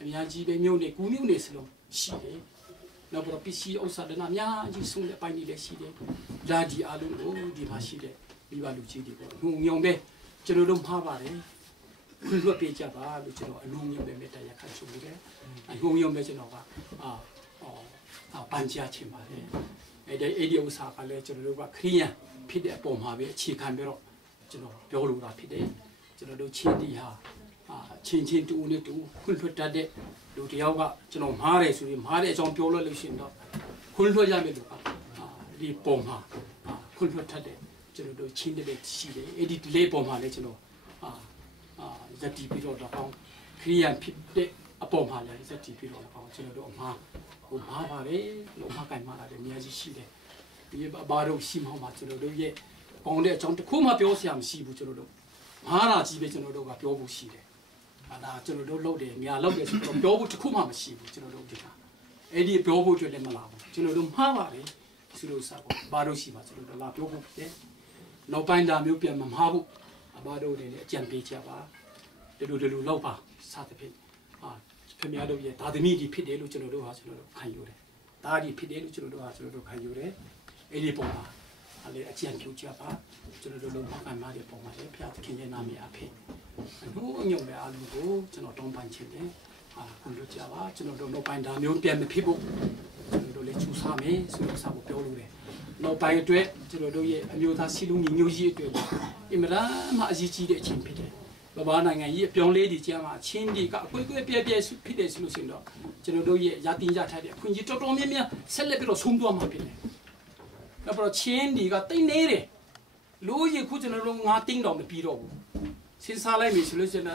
အများကြီးပဲမြို့နေကူးမြို့နေစလုံးရှိတယ်နောက်ပြီးတော့ပစ္စည်းဥစ္စာတွေအများကြီးဆုံးတဲ့အပိုင်းတွေလည်းရှိတယ်ဒါဒီအလုံးကိုဒီမှာရှိတဲ့မိဘလူကြီးတွေပေါ့ငုံပဲကျွန်တော်တို့မှားပါတယ်ခွင့်လွှတ်ပေးကြပါလို့ကျွန်တော်အလုံးမျိုးပဲမေတ္တာရပ်ခံဆိုနေတယ်ငုံပဲကျွန်တော်ကပန်းချချင်ပါတယ်အဲ့ဒီဥစ္စာကလည်းကျွန်တော်တို့ကခရိယန်ဖြစ်တဲ့အပေါ်မှာပဲအခြေခံပြီးတော့ကျွန်တော်ပြောလိုတာဖြစ်တယ်ကျွန်တော်တို့ချင်းတီဟာချင်းတူနဲ့တူခွင့်လွှတ်တတ်တဲ့လူတယောက်ကကျွန်တော်မှားတယ်ဆိုရင်မှားတဲ့အကြောင်းပြောလို့ရှင်တော့ခွင့်လွှတ်ရမယ်လို့ဒီပုံမှာခွင့်လွှတ်တတ်တဲ့ကျွန်တော်တို့ချင်းတဲ့ရှိတယ်အဲ့ဒီလေးပုံမှာလည်းကျွန်တော်ဇက်တီပြီးတော့တော့ခရိယန်ဖြစ်တဲ့အပေါ်မှာလည်းဇက်တီပြီးတော့ကျွန်တော်တို့အမှားပါတယ်လို့မှားကန်မှာလည်းအများကြီးရှိတယ်ဒီဘာလို့ရှိမှမှာကျွန်တော်တို့ရဲ့ပေါင်းတဲ့အကြောင်းတစ်ခုမှပြောစရာမရှိဘူးကျွန်တော်တို့မှားတာကြီးပဲကျွန်တော်တို့ကပြောဖို့ရှိတယ်ဒါကျွန်တော်တို့လုပ်တယ်ညာလုပ်တယ်ဆိုတော့ပြောဖို့တစ်ခုမှမရှိဘူးကျွန်တော်တို့ဒီကအဲ့ဒီပြောဖို့အတွက်လည်းမလာဘူးကျွန်တော်တို့မှားပါတယ်သူတို့စားဖို့ဘာလို့ရှိမှကျွန်တော်တို့လာပြောဖို့ဖြစ်တယ်နောက်ပိုင်းဒါမျိုးပြန်မမှားဘူးဘာလို့လဲအကြံပေးချပါဒီလိုလောက်ပါစသဖြင့်ခင်ဗျားတို့ရဲ့ဒါသမီးကြီးဖြစ်တယ်လို့ကျွန်တော်တို့ခံယူတယ်ဒါကြီးဖြစ်တယ်လို့ကျွန်တော်တို့ခံယူတယ်အဲ့ဒီပုံမှာအဲ့အကျဉ်းပြုကြပါကျွန်တော်တို့လုံးမကန်မာတဲ့ပုံမှာလည်းဖျားသခင်ရဲ့နာမည်အဖြစ်အမှုအညုံပဲအားလုံးကိုကျွန်တော်တောင်းပန်ချင်တယ်ခွင့်လွှတ်ကြပါကျွန်တော်တို့နောက်ပိုင်းဒါမျိုးပြန်မဖြစ်ဖို့ကျွန်တော်တို့လည်းချူစားမယ်ဆိုတော့စာဖို့ပြောလို့တယ်နောက်ပိုင်းအတွက်ကျွန်တော်တို့ရဲ့အမျိုးသားစီလုံးညီညွတ်ရေးအတွက်အင်မတန်မှအရေးကြီးတဲ့အချိန်ဖြစ်တယ်ဘာနိုင်ငံကြီးအပြောင်းလဲဒီကြားမှာချင်းဒီကအကွဲပြဲဖြစ်တယ်ဆိုလို့ရှိရင်တော့ကျွန်တော်တို့ရဲ့ရာတင်ကြထားတဲ့အခွင့်အရေးတော်တော်များများဆက်လက်ပြီးတော့ဆုံးသွားမှာဖြစ်တယ်။နောက်ပြီးတော့ချင်းဒီကတိတ်နေတယ်လို့ရခုကျွန်တော်တို့ငါတင်းတော့မပြီးတော့ဘူး။စဉ်းစားလိုက်ပြီဆိုလို့ရှိရင်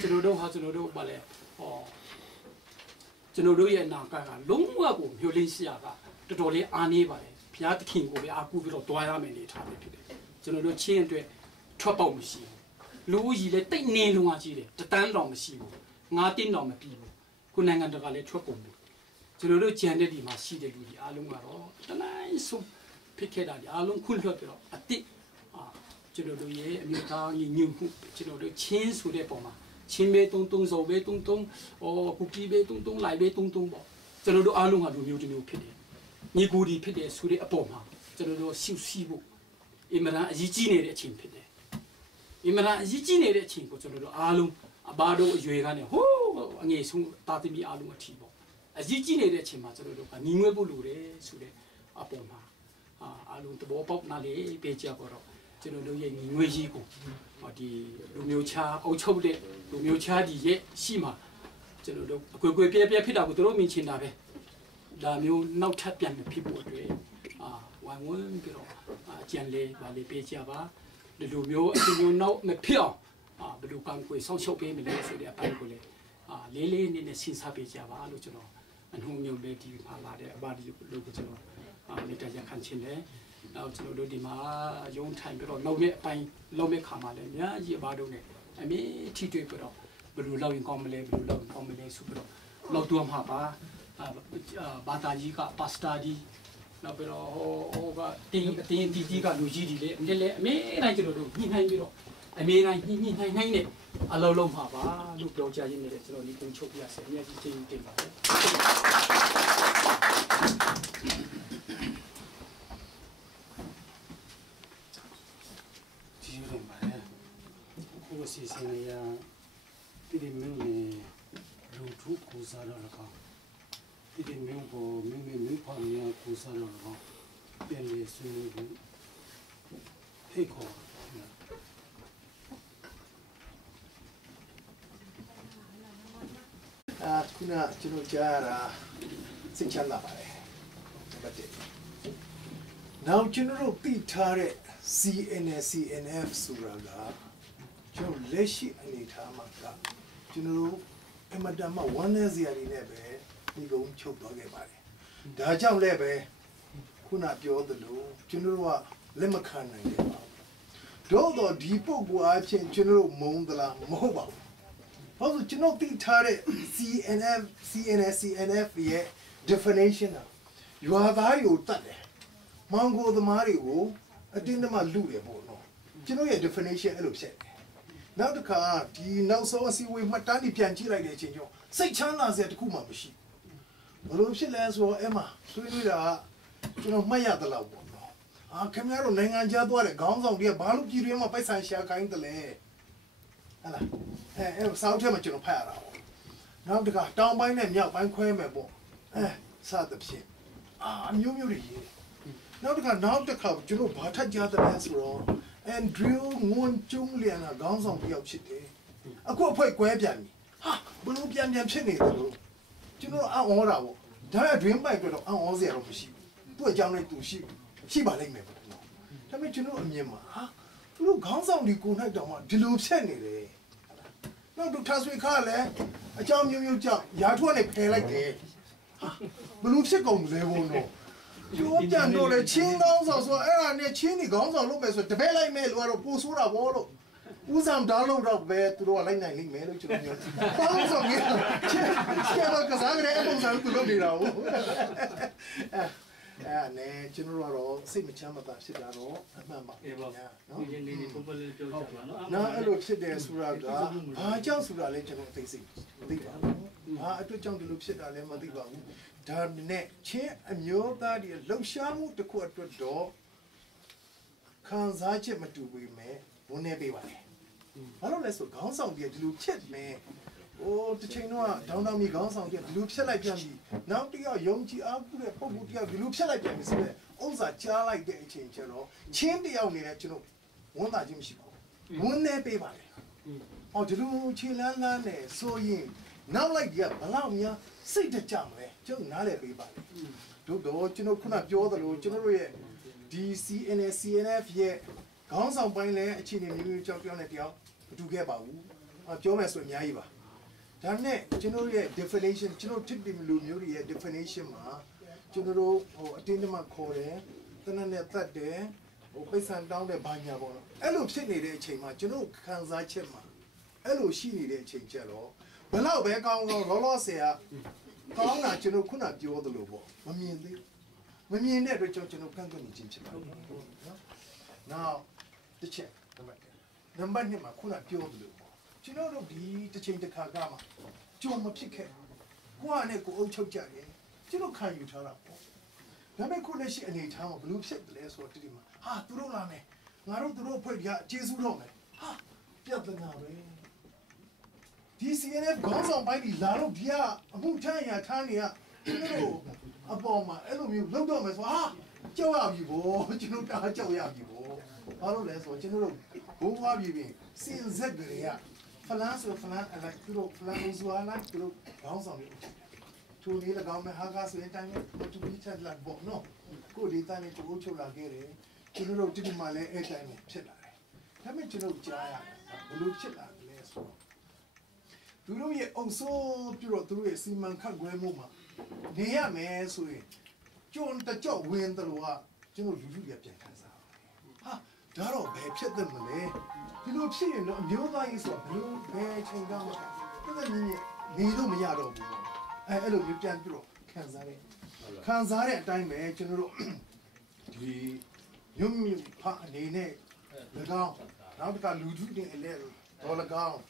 ကျွန်တော်တို့ဗာလဲကျွန်တော်တို့ရဲ့နာကလုံးဝကိုမျိုးလင်းစရာကတော်တော်လေးအားနေပါတယ်။ဘုရားသခင်ကိုပဲအားကိုးပြီးတော့တွားရမယ်နေထားတယ်ဖြစ်တယ်။ကျွန်တော်တို့ချင်းအတွက်ထွက်ပေါက်မရှိဘူး။လူကြီးလည်းတိတ်နေလုံးဝကြီးတယ်တတန်းတော်မရှိဘူးငါတင်းတော်မပြီးဘူးခုနိုင်ငံတကာလည်းထွက်ကုန်ပြီကျွန်တော်တို့ကြံတဲ့ဒီမှာရှိတဲ့လူတွေအားလုံးကတော့တနိုင်ဆုံးဖြစ်ခဲ့တာဒီအားလုံးခွင့်လွှတ်ပြီးတော့အတိကျွန်တော်တို့ရဲ့အမျိုးသားညီညွတ်မှုကျွန်တော်တို့ချင်းဆိုတဲ့ပုံမှာချင်းပဲတုံစုံပဲတုံကူကီပဲတုံလိုက်ပဲတုံပေါ့ကျွန်တော်တို့အားလုံးကလူမျိုးတစ်မျိုးဖြစ်တယ်ညီကိုဒီဖြစ်တယ်ဆိုတဲ့အပေါ်မှာကျွန်တော်တို့ရှုစီးဖို့အင်မတန်အရေးကြီးနေတဲ့အချိန်ဖြစ်တယ်အင်မတန်အရေးကြီးနေတဲ့အချိန်ကိုကျွန်တော်တို့အားလုံးအဘာတို့အရွယ်ကနေဟိုးအငယ်ဆုံးတာသမီအားလုံးအထီပေါ့အရေးကြီးနေတဲ့အချိန်မှာကျွန်တော်တို့ကညီငွေဖို့လိုတယ်ဆိုတဲ့အပေါ်မှာအားလုံးသဘောပေါက်နားလေပေးကြပါတော့ကျွန်တော်တို့ရဲ့ညီငွေကြီးကိုဒီလူမျိုးခြားအုပ်ချုပ်တဲ့လူမျိုးခြားဒီရဲ့ရှိမှာကျွန်တော်တို့အကွယ်ကွယ်ပြဲဖြစ်တာကိုတို့မြင်ချင်တာပဲဒါမျိုးနောက်ထပ်ပြန်ဖြစ်ဖို့အတွက်ဝိုင်းဝန်းပြီးတော့ကြံလေပါလေပေးကြပါဒီလိုမျိုးအစီအမျိုးနောက်မဖြစ်အောင်ဘယ်လိုကံကိုဆောင်းရှုပ်ပေးမလဲဆိုတဲ့အပိုင်းကိုလေလေးနည်းစဉ်းစားပေးကြပါလို့ကျွန်တော်အနှုံညုံလေးဒီမှာလာတဲ့အပါဒီလို့ကျွန်တော်လက်တရခံချင်းတယ်နောက်ကျွန်တော်တို့ဒီမှာရုံးထိုင်ပြီးတော့နောက်မဲ့အပိုင်းလောက်မဲ့ခါမှလည်းအများကြီးအပါတို့နဲ့အမြင့်ထိတွေ့ပြီးတော့ဘယ်လိုလောက်ရင်ကောင်းမလဲဘယ်လိုလောက်ကောင်းမလဲဆိုပြီးတော့လောက်တော့မှာပါဘာသာကြီးကပါစတာဒီနောက်ပြီးတော့ဟိုကတင်းတီကလူကြီးတွေလည်းအမြဲလည်းအမြဲတမ်းကျွန်တော်တို့ညှိနှိုင်းပြီးတော့အမြဲတမ်းညှိနှိုင်းနဲ့အလုံးလုံးမှာပါလို့ပြောကြရင်းနဲ့ကျွန်တော်ဒီပုံချုပ်ပြရစေအများကြီးတင်ပါတယ်ဒီလိုပါလေခုစီစဉ်ရဒီမင်းနဲ့လူထုကိုစားတော့ကောဒီမင်းကိုမင်းဖောင်ရကိုစားတော့ကောပြန်လေဆွေးနွေးဖို့ဖိတ်ခေါ်ခုနကျွန်တော်ကြားတာစိတ်ချမ်းသာပါတယ်နောက်ကျွန်တော်တို့သိထားတဲ့ CNF ဆိုတာကကျွန်တော်လက်ရှိအနေထားမှာကကျွန်တော်တို့အမတမဝမ်းနည်းစရာတွေနဲ့ပဲဒီကုန်းချုပ်သွားခဲ့ပါတယ်ဒါကြောင့်လည်းပဲခုနပြောသလိုကျွန်တော်တို့ကလက်မခံနိုင်ကြပါဘူးတော့ဒီပုဂ္ဂိုလ်အချင်းကျွန်တော်တို့မုန်းသလားမဟုတ်ပါဘူးဘာလို့ကျွန်တော်သိထားတဲ့ CNF ရဲ့ definition ကရွာသားတွေကိုတတ်တယ်မောင်ကိုသမားတွေကိုအတင်းတမလူတယ်ပေါ့နော်ကျွန်တော်ရဲ့ definition အဲ့လိုဖြစ်တယ် နောက်တစ်ခါဒီနောက်ဆုံးအစည်းအဝေးမှတ်တမ်းတွေပြန်ကြည့်လိုက်တဲ့အချိန်ကျတော့စိတ်ချမ်းသာစရာတစ်ခုမှမရှိဘလို့ဖြစ်လဲဆိုတော့အဲ့မှာဆွေးနွေးတာကျွန်တော်မှတ်ရသလောက်ပေါ့နော်ခင်ဗျားတို့နိုင်ငံခြားသွားတဲ့ခေါင်းဆောင်တွေကဘာလို့ပြည်တွင်းမှာပိုက်ဆံရှာခိုင်းတယ်လဲဟဲ့လားအဲ့စောင်းထဲမှာကျွန်တော်ဖတ်ရတာပေါ့နောက်တစ်ခါတောင်ပိုင်းနဲ့မြောက်ပိုင်းခွဲမယ်ပေါ့စသဖြင့်အမျိုးမျိုးတွေရေးနောက်တစ်ခါကျွန်တော်ဘာထပ်ကြားတယ်လဲဆိုတော့အန်ဒရူးငွန်ကျုံလျန်ကခေါင်းဆောင်တယောက်ဖြစ်တယ်အခုအဖွဲကွဲပြန်ပြီဘလို့ပြန်ဖြစ်နေတယ်လို့ကျွန်တော်အံ့ဩတာပေါ့ဒါပေမဲ့ dream bike တော့အံ့ဩစရာတော့မရှိဘူးသူ့အကြောင်းနဲ့သူရှိပါလိမ့်မယ်ပေါ့နော်ဒါပေမဲ့ကျွန်တော်အမြင်မှာသူတို့ခေါင်းဆောင်တွေကိုနိုင်တောင်မှဒီလိုဖြစ်နေတယ်နောက်ဒုထားဆွေခါလည်းအကြောင်းမျိုးကြောင့်ရာထွန်းနဲ့ဖယ်လိုက်တယ်ဘလို့ဖြစ်ကုန်လဲဘုံတော့ပြောပြန်တော့လေချင်းကောင်းဆောင်ဆိုအဲ့ဒါနဲ့ချင်းဒီခေါင်းဆောင်လုပ်မယ်ဆိုတပည့်လိုက်မယ်လို့ကတော့ပို့ဆိုးတာဘောလို့ဦးဆောင်တားလို့တော့ပဲသူတို့ကလိုက်နိုင်လိမ့်မယ်လို့ကျွန်တော်ပြောပေါင်းဆောင်ကြီးကျတော့ကစားကြတဲ့အပုံစံသူလုပ်နေတာဟုတ်နဲ့ကျွန်တော်တော့စိတ်မချမ်းမသာဖြစ်တာတော့အမှန်ပါနော်ဒီနေ့ဒီပုံပေါ်လေးပြောကြပါနော်နော်အဲ့လိုဖြစ်တယ်ဆိုတာကဘာကြောင့်ဆိုတာလဲကျွန်တော်သိစိတ်မသိပါဘူးအတွက်ကြောင့်ဒီလိုဖြစ်တာလည်းမသိပါဘူးဒါနဲ့ချင်းအမျိုးသားတွေလှုပ်ရှားမှုတစ်ခုအတွက်တော့ခံစားချက်မတူပေမဲ့ဝန်နေပေးပါလေဘာလို့လဲဆိုခေါင်းဆောင်တွေဒီလိုဖြစ်မယ်တချိန်တော့ဒေါင်းမီခေါင်းဆောင်တွေဒီလိုဖြစ်လိုက်ပြန်ပြီနောက်တစ်ယောက်ယုံကြည်အားကိုးတဲ့ပုံကူတစ်ယောက်ဒီလိုဖြစ်လိုက်ပြန်ပြီဆိုတော့ဥစ္စာကြားလိုက်တဲ့အချိန်ကျတော့ချင်းတစ်ယောက်နေတဲ့ကျွန်တော်ဝန်တာချင်းမရှိပါဘူးဝန်နေပေးပါလေဒီလိုခြေလန်းလန်းနဲ့ဆိုရင်နောက်လိုက်ကြဘလောက်များစိတ်တကြမလဲကျွန်တော်နားလည်ပေးပါလေတို့တော့ကျွန်တော်ခုနပြောသလိုကျွန်တော်တို့ရဲ့ဒီ CNF ရဲ့ခေါင်းဆောင်ပိုင်းလည်းအခြေအနေမျိုးကြောင့်ပြောနေတယောက်မတူခဲ့ပါဘူးပြောမယ်ဆိုအများကြီးပါဒါနဲ့ကျွန်တော်ရဲ့ definition ကျွန်တော် tip တွေလူမျိုးတွေရဲ့ definition မှာကျွန်တော်တို့အတင်းတမခေါ်တယ်တနက်နဲ့တတ်တယ်ပိတ်ဆန်တောင်းတဲ့ဘာညာပေါ့နော်အဲ့လိုဖြစ်နေတဲ့အချိန်မှာကျွန်တော်ခံစားချက်မှာအဲ့လိုရှိနေတဲ့အချိန်ကျတော့ဘလောက်ပဲကောင်းကောင်းလောလောဆယ်ကောင်းတာကျွန်တော်ခုနပြောသလိုပေါ့မမြင်သေးမမြင်တဲ့အတွက်ကျွန်တော်ကန့်ကွက်နေခြင်းဖြစ်ပါတယ်နော်နောက်တစ်ချက်နံပါတ်2မှာခုနပြောသလိုပေါ့ကျွန်တော်တို့ဒီတစ်ချိန်တစ်ခါကမှကြုံမဖြစ်ခဲ့ကိုကနဲ့ကိုအုပ်ချုပ်ကြတယ်ကျွန်တော်ခံယူထားတာပေါ့ဒါပေမဲ့ခုလက်ရှိအနေထားမှာဘလို့ဖြစ်တယ်လဲဆိုတော့ဒီမှာသူတို့လာမယ်ငါတို့သူတို့ဖွဲ့ပြကျေးဇူးတော့မယ်ပြဿနာပဲဒီ CNF ခေါင်းဆောင်ပိုင်းဒီလာလို့ဒီကအမှုထမ်းရထားနေရကျွန်တော်အပေါ်မှာအဲ့လိုမျိုးလောက်တော့မယ်ဆိုကြောက်ရပြီဗောကျွန်တော်တားကြောက်ရပြီဗောဘာလို့လဲဆိုတော့ကျွန်တော်တို့ဘိုးဘွားပြည်စင်ဇက်ကလေးကဖလန်းဆိုဖလန်းအလိုက်သူတို့ဖလန်းဦးစွာလိုက်သူတို့ခေါင်းဆောင်တွေသူလေး၎င်းမဲ့ဟာကားဆိုရင်တိုင်းနဲ့သူပြီးချက်လာပေါ့နော်ကိုဒီတိုင်းနဲ့သူ့အချုပ်လာခဲ့တယ်ကျွန်တော်တို့ဒီမှာလည်းအဲ့တိုင်းဖြစ်လာတယ်ဒါပေမဲ့ကျွန်တော်ကြားရတယ်ဘလို့ဖြစ်လာတယ်လဲဆိုတော့သူတို့ရဲ့အုပ်စိုးပြီးတော့သူတို့ရဲ့စီမံခန့်ခွဲမှုမှာနေရမယ်ဆိုရင်ကျွန်းတကြော့ဝင်တယ်လို့ကကျွန်တော်လူလူရပြန်ခံစားဒါတော့ဘယ်ဖြစ်တယ်မလဲဒီလိုဖြစ်ရင်တော့အမျိုးသားကြီးဆိုတော့ဘယ်ချိန်ကမှတက်တက်မြင့်နေလို့မရတော့ဘူးအဲ့လိုမျိုးပြန်ပြီးတော့ခံစားတဲ့အတိုင်းပဲကျွန်တော်တို့ဒီညွန့်မြဖအနေနဲ့၎င်းနောက်တစ်ခါလူထုတွေအလဲတော်၎င်း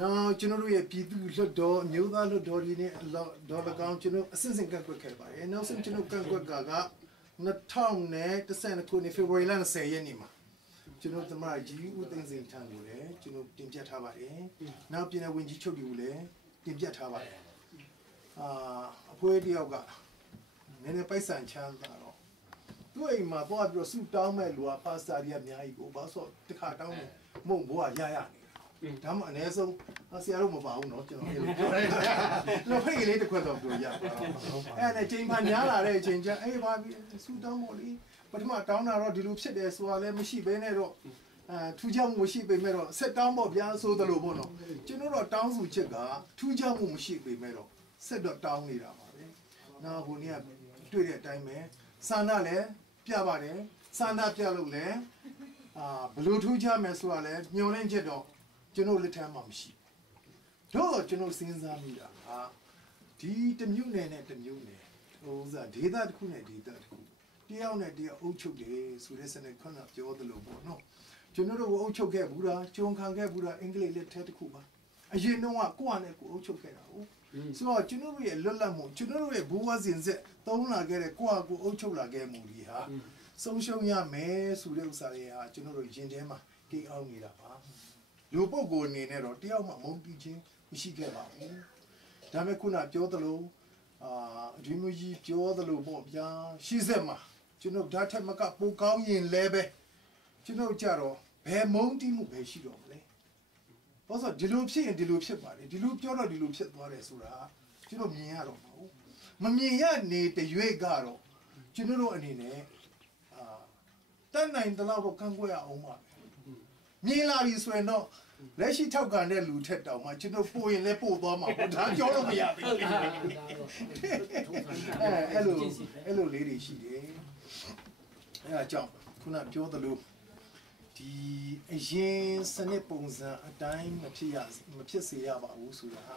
နောက်ကျွန်တော်တို့ရဲ့ပြည်သူလွတ်တော်မျိုးသားလွတ်တော်တွေနဲ့ဒေါ်၎င်းကျွန်တော်အစစ်စင်ကန့်ကွက်ခဲ့ပါတယ်နောက်ဆုံးကျွန်တော်ကန့်ကွက်က2010ခုနှစ်ဖေဖော်ဝါရီလ10ရက်နေ့မှာကျွန်တော်သမရကြီးဦးသိန်းစိန်ထံကိုလည်းကျွန်တော်တင်ပြထားပါတယ်နောက်ပြည်နယ်ဝန်ကြီးချုပ်တွေကိုလည်းတင်ပြထားပါတယ်အဖွဲတယောက်ကနည်းနည်းပိုက်ဆံချမ်းသာတော့သူ့အိမ်မှာသွားပြီးတော့ဆူတောင်းမဲ့လူကပါစတာတွေအများကြီးကိုဘာလို့တခါတောင်းနေမုံဘွားရဒါမှအနည်းဆုံးဆရာတို့မပါဘူးเนาะကျွန်တော်ပြောတယ်လောဖိတ်ကလေးတစ်ခွက်တော့ပြောရအဲ့နဲ့ချိန်မှများလာတဲ့အချိန်ကျအေးပါပြီဆူတောင်းမို့လေပထမတောင်းတာတော့ဒီလိုဖြစ်တယ်ဆိုတာလည်းမရှိဘဲနဲ့တော့ထူးခြားမှုမရှိပေမဲ့တော့ဆက်တောင်းပေါ့ဗျာဆိုသလိုပေါ့နော်ကျွန်တော်တော့တောင်းစုချက်ကထူးခြားမှုမရှိပေမဲ့တော့ဆက်တော့တောင်းနေတာပါပဲနောက်ဟိုနေ့ကတွေ့တဲ့အတိုင်းပဲစာနာလည်းပြပါတယ်စာနာပြလို့လည်းဘလို့ထူးခြားမယ်ဆိုတာလည်းညှော်လင့်ချက်တော့ကျွန်တော်လက်ထမ်းမှာမရှိတော့ကျွန်တော်စဉ်းစားမိတာဒီတမျိုးနယ်နဲ့တမျိုးနယ်ဟိုဥစားဒေသတစ်ခုနဲ့ဒေသတစ်ခုတယောက်နဲ့တယောက်အုပ်ချုပ်တယ်ဆိုတဲ့စနစ်ခုနပြောသလိုပေါ့နော်ကျွ ကျွန်တော်တို့ကိုအုပ်ချုပ်ခဲ့ဘူးလားဂျုံခံခဲ့ဘူးလားအင်္ဂလိပ်လက်ထဲတစ်ခုပါအရင်တော့ကိုယ့်အနေနဲ့ကိုယ်အုပ်ချုပ်ခဲ့တာဟုတ်ဆိုတော့ကျွန်တော်တို့ရဲ့လွတ်လပ်မှုကျွန်တော်တို့ရဲ့ဘဝစဉ်ဆက်သုံးလာခဲ့တဲ့ကိုယ့်အကူအုပ်ချုပ်လာခဲ့မှုတွေဟာဆုံးရှုံးရမယ်ဆိုတဲ့ဥစ္စာတွေဟာကျွန်တော်တို့ရင်ထဲမှာကိန်းအောင်နေတာပါလူပုဂ္ဂိုလ်အနေနဲ့တော့တယောက်မှမုန်းတီးခြင်းမရှိခဲ့ပါဘူးဒါပေမဲ့ခုနပြောသလိုဒီမျိုးကြီးပြောသလိုပေါ့ဗျာရှိစက်မှာကျွန်တော်ဓာတ်ထက်မကပိုကောင်းရင်လည်းပဲကျွန်တော်ကြတော့ဘယ်မုန်းတီးမှုပဲရှိတော့မလဲဘာလို့ဒီလိုဖြစ်ရင်ဒီလိုဖြစ်ပါတယ်ဒီလိုပြောတော့ဒီလိုဖြစ်သွားတယ်ဆိုတာကျွန်တော်မြင်ရတော့မဟုတ်မမြင်ရနေတရွေ့ကတော့ကျွန်တော်တို့အနေနဲ့တတ်နိုင်တဲ့လောက်တော့ကန့်ကွက်ရအောင်ပါမြင်လာပြီဆိုရင်တော့လက်ရှိထောက်ကန်တဲ့လူထက်တောင်မှကျွန်တော်ပို့ရင်လည်းပို့သွားမှာပေါ့ဒါပြောလို့မရဘူးအဲ့လိုလေးတွေရှိတယ်အဲ့ဒါကြောင့်ခုနပြောသလိုဒီအရင်စနစ်ပုံစံအတိုင်းမဖြစ်စေရပါဘူးဆိုတာဟာ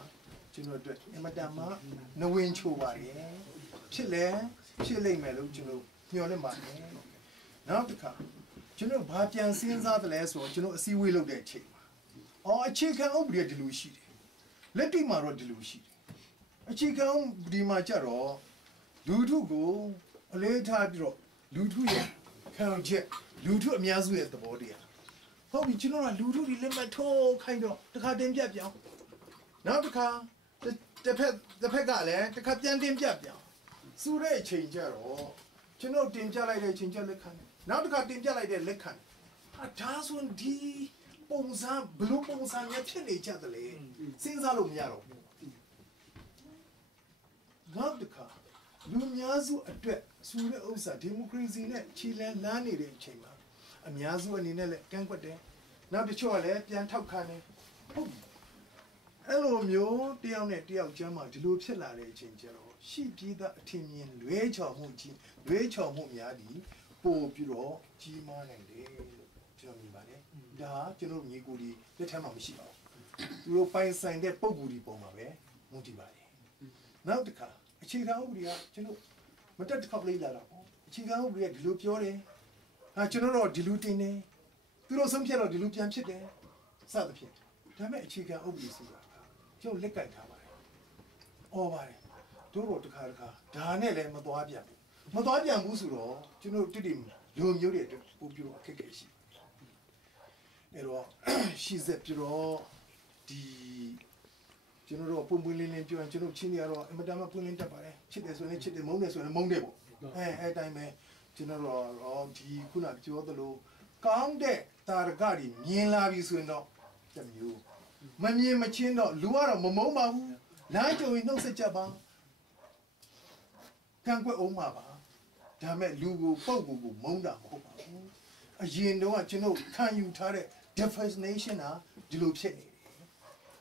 ကျွန်တော်တို့အမတန်မှနဝင်ချိုပါတယ်ဖြစ်လိမ့်မယ်လို့ကျွန်တော်ညွှန်နေပါတယ်နောက်တစ်ခါကျွန်တော်ဘာပြန်စဉ်းစားတယ်လဲဆိုတော့ကျွန်တော်အစည်းအဝေးလုပ်တဲ့အချိန်မှာအခြေခံဥပဒေဒီလိုရှိတယ်လက်တွေ့မှာတော့ဒီလိုရှိတယ်အခြေခံဥပဒေမှာကြတော့လူထုကိုအလေးထားပြီးတော့လူထုရဲ့ခံယူချက်လူထုအများစုရဲ့သဘောတရားဟုတ်ပြီကျွန်တော်ကလူထုတွေလက်မထိုးခိုင်းတော့တခါတင်ပြပြောင်းနောက်တစ်ခါတစ်ဖက်ကလည်းတခါပြန်တင်ပြပြောင်းစူတဲ့အချိန်ကြတော့ကျွန်တော်တင်ပြလိုက်တဲ့အချိန်ကျလက်ခံတယ်နောက်တစ်ခါတင်ပြလိုက်တဲ့လက်ခံဒါဆိုဒီပုံစံဘလို့ပုံစံရဖြစ်နေကြတယ်လေစဉ်းစားလို့မရတော့ဘူးနောက်တစ်ခါလူများစုအတွက်ဆိုတဲ့ဥစ္စာဒီမိုကရေစီနဲ့ခြေလှမ်းလမ်းနေတဲ့အချိန်မှာအများစုအနေနဲ့လည်းကန့်ကွက်တယ်နောက်တစ်ချို့ကလည်းပြန်ထောက်ခံတယ်ဟုတ်အဲ့လိုမျိုးတယောက်နဲ့တယောက်ကျမ်းမှာဒီလိုဖြစ်လာတဲ့အချိန်ကျတော့ရှိပြီးသားအထင်မြင်လွဲချော်မှုများသည်ပို့ပြီးတော့ကြီးမားနိုင်တယ်လို့ကျွန်တော်မြင်ပါတယ်ဒါကျွန်တော်ညီကိုဒီလက်ထက်မှာမရှိပါဘူးသူတို့ပိုင်ဆိုင်တဲ့ပုံကူဒီပုံမှာပဲမူတည်ပါတယ်နောက်တစ်ခါအခြေခံဥပဒေကကျွန်တော်မတက်တစ်ခါလေးလာတာပေါ့အခြေခံဥပဒေကဒီလိုပြောတယ်ကျွန်တော်တော့ဒီလိုတင်တယ်သူတို့ဆုံးဖြတ်တော့ဒီလိုပြန်ဖြစ်တယ်စသဖြင့်ဒါပေမဲ့အခြေခံဥပဒေဆိုတာကျွန်တော်လက်ကင်ထားပါတယ်ပါတယ်တို့တော့တစ်ခါဒါနဲ့လည်းမသွားပြန်ဘူးဆိုတော့ကျွန်တော်တိတိလူမျိုးတွေအတွက်ပို့ပြီးတော့အခက်အခဲရှိအဲ့တော့ရှိစက်ပြီးတော့ဒီကျွန်တော်တို့ပုံလင်းပြောရင်ကျွန်တော်ချင်းတွေကတော့အမတန်မှပွင့်လင်းတတ်ပါတယ်ချစ်တယ်ဆိုရင်ချစ်တယ်မုန်းတယ်ဆိုရင်မုန်းတယ်ပေါ့အဲ့တိုင်းပဲကျွန်တော်တို့ဒီခုနပြောသလိုကောင်းတဲ့တာရကတွေမြင်လာပြီဆိုရင်တော့တမျိုးမမြင်မချင်းတော့လူကတော့မမုန်းပါဘူးလမ်းကြုံရင်နှုတ်ဆက်ကြပါကံကွက်အောင်ပါဒါမဲ့လူကိုပုတ်ကိုမုန်းတာမဟုတ်ပါဘူးအရင်တော့ကျွန်တော်ခံယူထားတဲ့ definition ဟာဒီလိုဖြစ်နေတယ်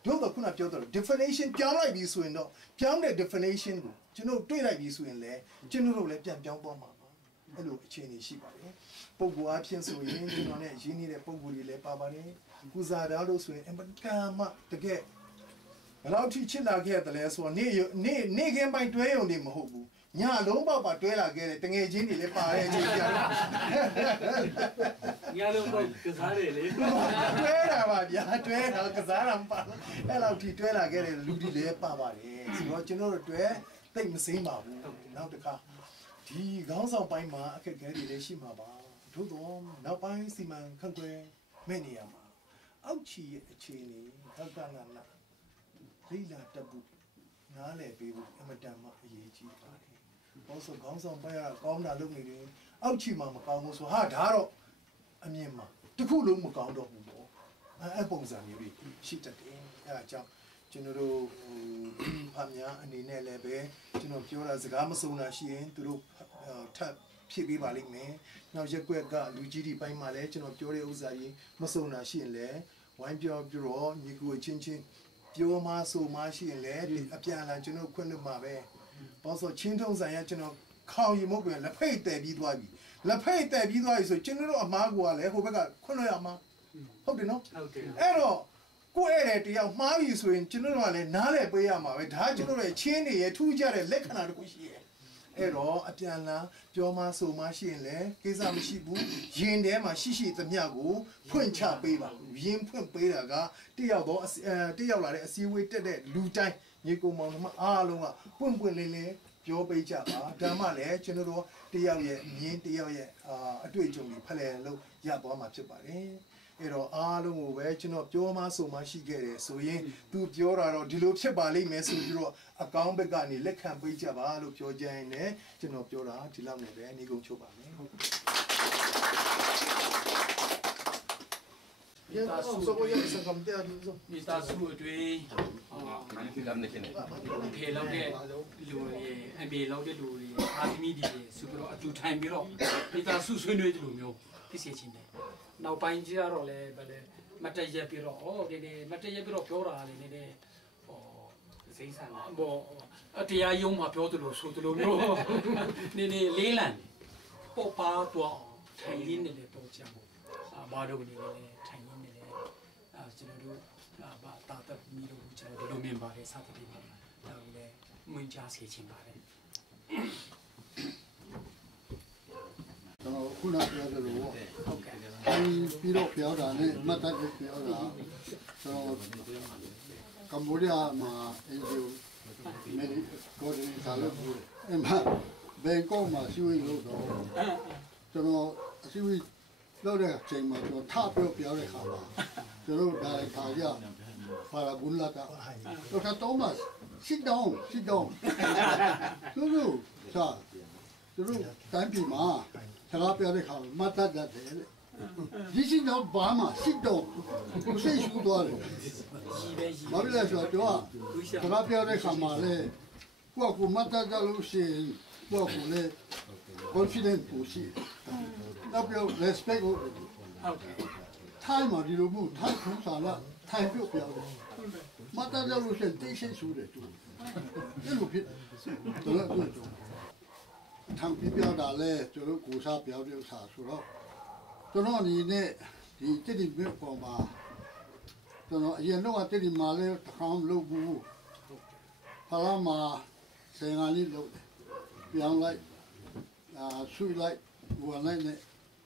တို့ကခုနပြောတော့ definition ပြောင်းလိုက်ပြီဆိုရင်တော့ပြောင်းတဲ့ definition ကိုကျွန်တော်တွေ့လိုက်ပြီဆိုရင်လည်းကျွန်တော်တို့လည်းပြန်ပြောင်းသွားမှာပါအဲ့လိုအခြေအနေရှိပါတယ်ပုဂ္ဂိုလ်အချင်းဆိုရင်ကျွန်တော်နဲ့ရင်းနှီးတဲ့ပုဂ္ဂိုလ်တွေလည်းပါပါတယ်ကုစားတာလို့ဆိုရင်အမကမှတကယ်ဘယ်လောက်ထိချစ်လာခဲ့တယ်လဲဆိုတော့နေ့ခင်းပိုင်းတွဲရုံနေမဟုတ်ဘူးညလုံးပေါက်ပါတွဲလာခဲ့တယ်တငယ်ချင်းတွေလည်းပါတဲ့အချိန်ကြာညလုံးပေါက်ကစားတယ်လေတွဲတာပါဗျာတွဲတာကစားတာမပါအဲ့လောက်ထိတွဲလာခဲ့တဲ့လူတွေလည်းပါပါတယ်ဆိုတော့ကျွန်တော်တို့တွဲသိမစိမ့်ပါဘူးနောက်တစ်ခါဒီခေါင်းဆောင်ပိုင်းမှာအခက်အခဲတွေလည်းရှိမှာပါသို့တော့နောက်ပိုင်းစီမံခန့်ခွဲမဲ့နေရမှာအောက်ခြေရဲ့အခြေအနေဟောက်ကနာလိလာတက်ဖို့နားလည်ပေးဖို့အမတန်မှအရေးကြီးပါတယ်။ဘောဆိုခေါင်းဆောင်ပိုင်းကကောင်းတာလုပ်နေတယ်။အောက်ခြေမှာမကောင်းဘူးဆိုဒါတော့အမြင်မှာတစ်ခုလုံးမကောင်းတော့ဘူးပေါ့။အဲ့ပုံစံမျိုးတွေရှိတတ်တယ်။အဲဒါကြောင့်ကျွန်တော်တို့ဖာများအနေနဲ့လည်းပဲကျွန်တော်ပြောတာစကားမစုံတာရှိရင်သူတို့ထပ်ဖြစ်ပေးပါလိမ့်မယ်။နောက်ရက်ွက်ကလူကြီးတွေပိုင်းမှာလည်းကျွန်တော်ပြောတဲ့ဥစ္စာကြီးမစုံတာရှိရင်လည်းဝိုင်းပြောပြီးတော့ညီကိုချင်းပြောမှဆိုမှရှိရင်လည်းအပြန်အလှန်ကျွန်တော်ခွင့်လို့မှာပဲ။ဘာလို့ချင်းထုံးဆိုင်ရကျွန်တော်ခေါင်ရီမဟုတ်ဘူးလက်ဖိတ်တယ်ပြီးသွားပြီ။လက်ဖိတ်တယ်ပြီးသွားပြီဆိုကျွန်တော်တို့အမားကလည်းဟိုဘက်ကခွင့်လို့ရမှာဟုတ်တယ်နော်။ဟုတ်တယ်။အဲ့တော့ကိုယ့်ရဲ့တယောက်မှားပြီဆိုရင်ကျွန်တော်တို့ကလည်းနားလည်ပေးရမှာပဲဒါကျွန်တော်ရဲ့ချင်းတွေရဲ့ထူးခြားတဲ့လက္ခဏာတစ်ခုရှိရဲ့ အဲ့တော့အပြန်လာပြောမဆိုမရှိရင်လည်းကိစ္စမရှိဘူးရင်ထဲမှာရှိသမျှကိုဖွင့်ချပေးပါရင်ဖွင့်ပေးတာကတယောက်လာတဲ့အစည်းအဝေးတက်တဲ့လူတိုင်းညီကိုမောင်နှမအားလုံးကပွင့်လင်းလင်းပြောပေးကြပါဒါမှလည်းကျွန်တော်တို့တယောက်ရဲ့မြင်းတယောက်ရဲ့အတွေ့အကြုံတွေဖလှယ်လို့ရသွားမှာဖြစ်ပါတယ်အဲ့တော့အားလုံးကိုပဲကျွန်တော်ပြောမဆိုမရှိခဲ့တယ်ဆိုရင်သူပြောတာတော့ဒီလိုဖြစ်ပါလိမ့်မယ်ဆိုပြီးတော့အကောင့်ဘက်ကနေလက်ခံပေးကြပါလို့ပြောကြရင်လည်းကျွန်တော်ပြောတာဒီလောက်နဲ့ပဲနေကုန်ချုပ်ပါမယ်ရအောင်ဆိုကိုရစံကံတဲ့ဒီဆို မိသားစုအတွေ့ဖေလောက်တဲ့လူတွေအမေလောက်တဲ့လူတွေအာသမီတွေဆိုပြီးတော့အတူထိုင်ပြီးတော့မိသားစုဆွေးနွေးတယ်လို့မျိုးဖြစ်စေချင်တယ်နောက်ပိုင်းကျတော့လည်းဗလဲမတရက်ပြီးတော့ဒီမတရက်ပြီးတော့ပြောတာလေနည်းနည်းစိမ့်ဆန်ဘောတရားယုံမှာပြောတယ်လို့ဆိုတယ်လို့မျိုးနည်းနည်းလေးလံပေါ့ပါတော့ထိုင်ရင်းနေလေတော့ကြဖို့ဘာလို့နေလဲထိုင်ရင်းနေလေကျွန်တော်တို့ဘာတာတပ်မီလို့ကျွန်တော်တို့မြင်ပါတယ်စသဖြင့်ဒါကိုလည်းမင်းကြားစေချင်ပါတယ်ကျွန်တော်ခုနပြောသလိုဟုတ်ကဲ့ပြီးတော့ပြောတာနဲ့မှတ်တတ်ပြောတာကျွန်တော်ကမ္ဘောဒီးယားမှာအင်ဂျီမေဒီကိုဒီစာလို့အမဘန်ကောက်မှာရှိဝင်လို့တော့ကျွန်တော်အရှိဝင်လောက်တဲ့အချိန်မှာကျွန်တော်ထပြောတဲ့ခါမှာကျွန်တော်ဒါခါကြဖာရာဘူလာတာတော့တော့မှ sit down သူတို့တိုင်းပြည်မှာစကားပြောတဲ့ခါမှတ်တတ်တယ်လေဒီစီတော့ဘာမှ sit down ကိုစိတ်ရှူသွားတယ်ဘာဖြစ်လဲဆိုတော့စကားပြောတဲ့ခါမှာလေကိုကမှတ်တတ်တယ်လို့ရှိရင်ကိုကလေ confident ကိုရှိတော့ပြော respect ကိုထိုင်မှာဒီလိုမျိုးထိုင်ခုစားလာထိုင်ပြုတ်ပြောတယ်မှတ်တတ်တယ်လို့ရှိရင်တိတ်ဆိတ်ရှူတယ်သူအဲ့လိုဖြစ်တော့ทางพี่เปียวดาเล่ကျွန်တော်ကိုစားပြောတဲ့ဥစ္စာဆိုတော့ကျွန်တော်အနေနဲ့ဒီတိတိမြတ်ပေါ်မှာကျွန်တော်အရင်တော့တိတိမာလဲတခါမလုပ်ဘူးဖလာမှာစေငါလေးလုပ်တယ်ပြောင်းလိုက်ဆွေးလိုက်ဝင်လိုက်နဲ့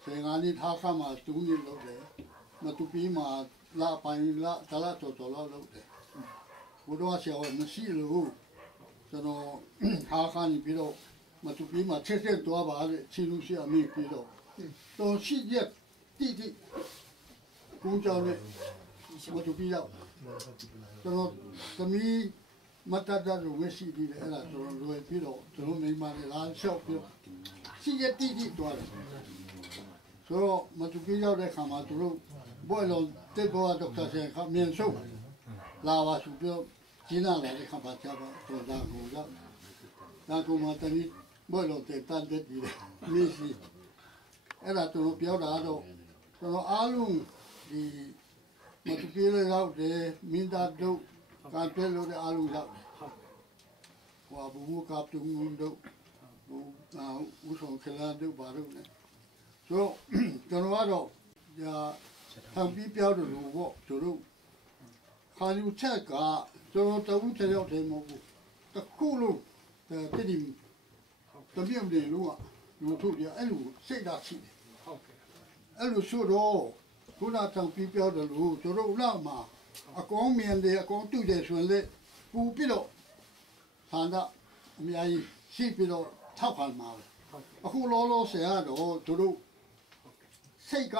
စေငါလေးထားခါမှာတူးနေလုပ်တယ်မတူပြီးမှာလာပိုင်းလာတလားတော်တော်လုပ်တယ်ဘုရားဆရာမရှိလို့ကျွန်တော်ထားခါနေပြီးတော့မတူပြီးမှချက်ချက်သွားပါလေချင်းလူရှိအမေပြီးတော့ရှိရက်တိကုန်းကြောင်းနဲ့မတူပြီးတော့ကျွန်တော်သမီးမတတ်တဲ့လူဝရှိပြီးတယ်အဲ့ဒါကျွန်တော်လွယ်ပြီးတော့ကျွန်တော်မိမနဲ့လာလျှောက်ပြီးရှိရက်တိသွားတယ်ဆိုတော့မတူပြီးရောက်တဲ့ခါမှာသူတို့ဘွဲလုံးတက်ဘောဒေါက်တာဆန်ခမြန်ဆုံးလာပါသူပြောကျင်းလာတဲ့ခါပါချပါတော့ဒါကိုတော့ဒါကမှတနည်းဘွဲလုံးတက်တန်တဲ့ဒီမရှိအဲ့ဒါသူတို့ပြောတာတော့ကျွန်တော်အားလုံးဒီမတူပြေးရောက်တယ်မင်းသားတို့ကပြဲလို့တဲ့အားလုံးရောက်တယ်ဟိုဘူကပ်တုံတို့ဘူဦးဆောင်ခလာတို့ဘာလို့လဲဆိုတော့ကျွန်တော်ကတော့ဒါทำပြီးပြောတယ်လို့ပေါ့သူတို့ခါယူချက်ကကျွန်တော်တုံးချရောက်တယ်မဟုတ်ဘူးတခုလုံးတတိတပြင်းတယ်လို့ကလူထုတ်ပြအဲ့လိုစိတ်ဓာတ်ရှိတယ်ဟုတ်ကဲ့အဲ့လိုဆိုတော့ခုနทำပြီးပြောတယ်လို့သူတို့လောက်မှာအကောင်မြင်တယ်အကောင်တူတယ်ဆိုရင်လေပူပြီးတော့ဆန္ဒအများကြီးရှိပြီးတော့ထောက်ခံမှာပဲအခုလောဆယ်ကတော့သူတို့စိတ်က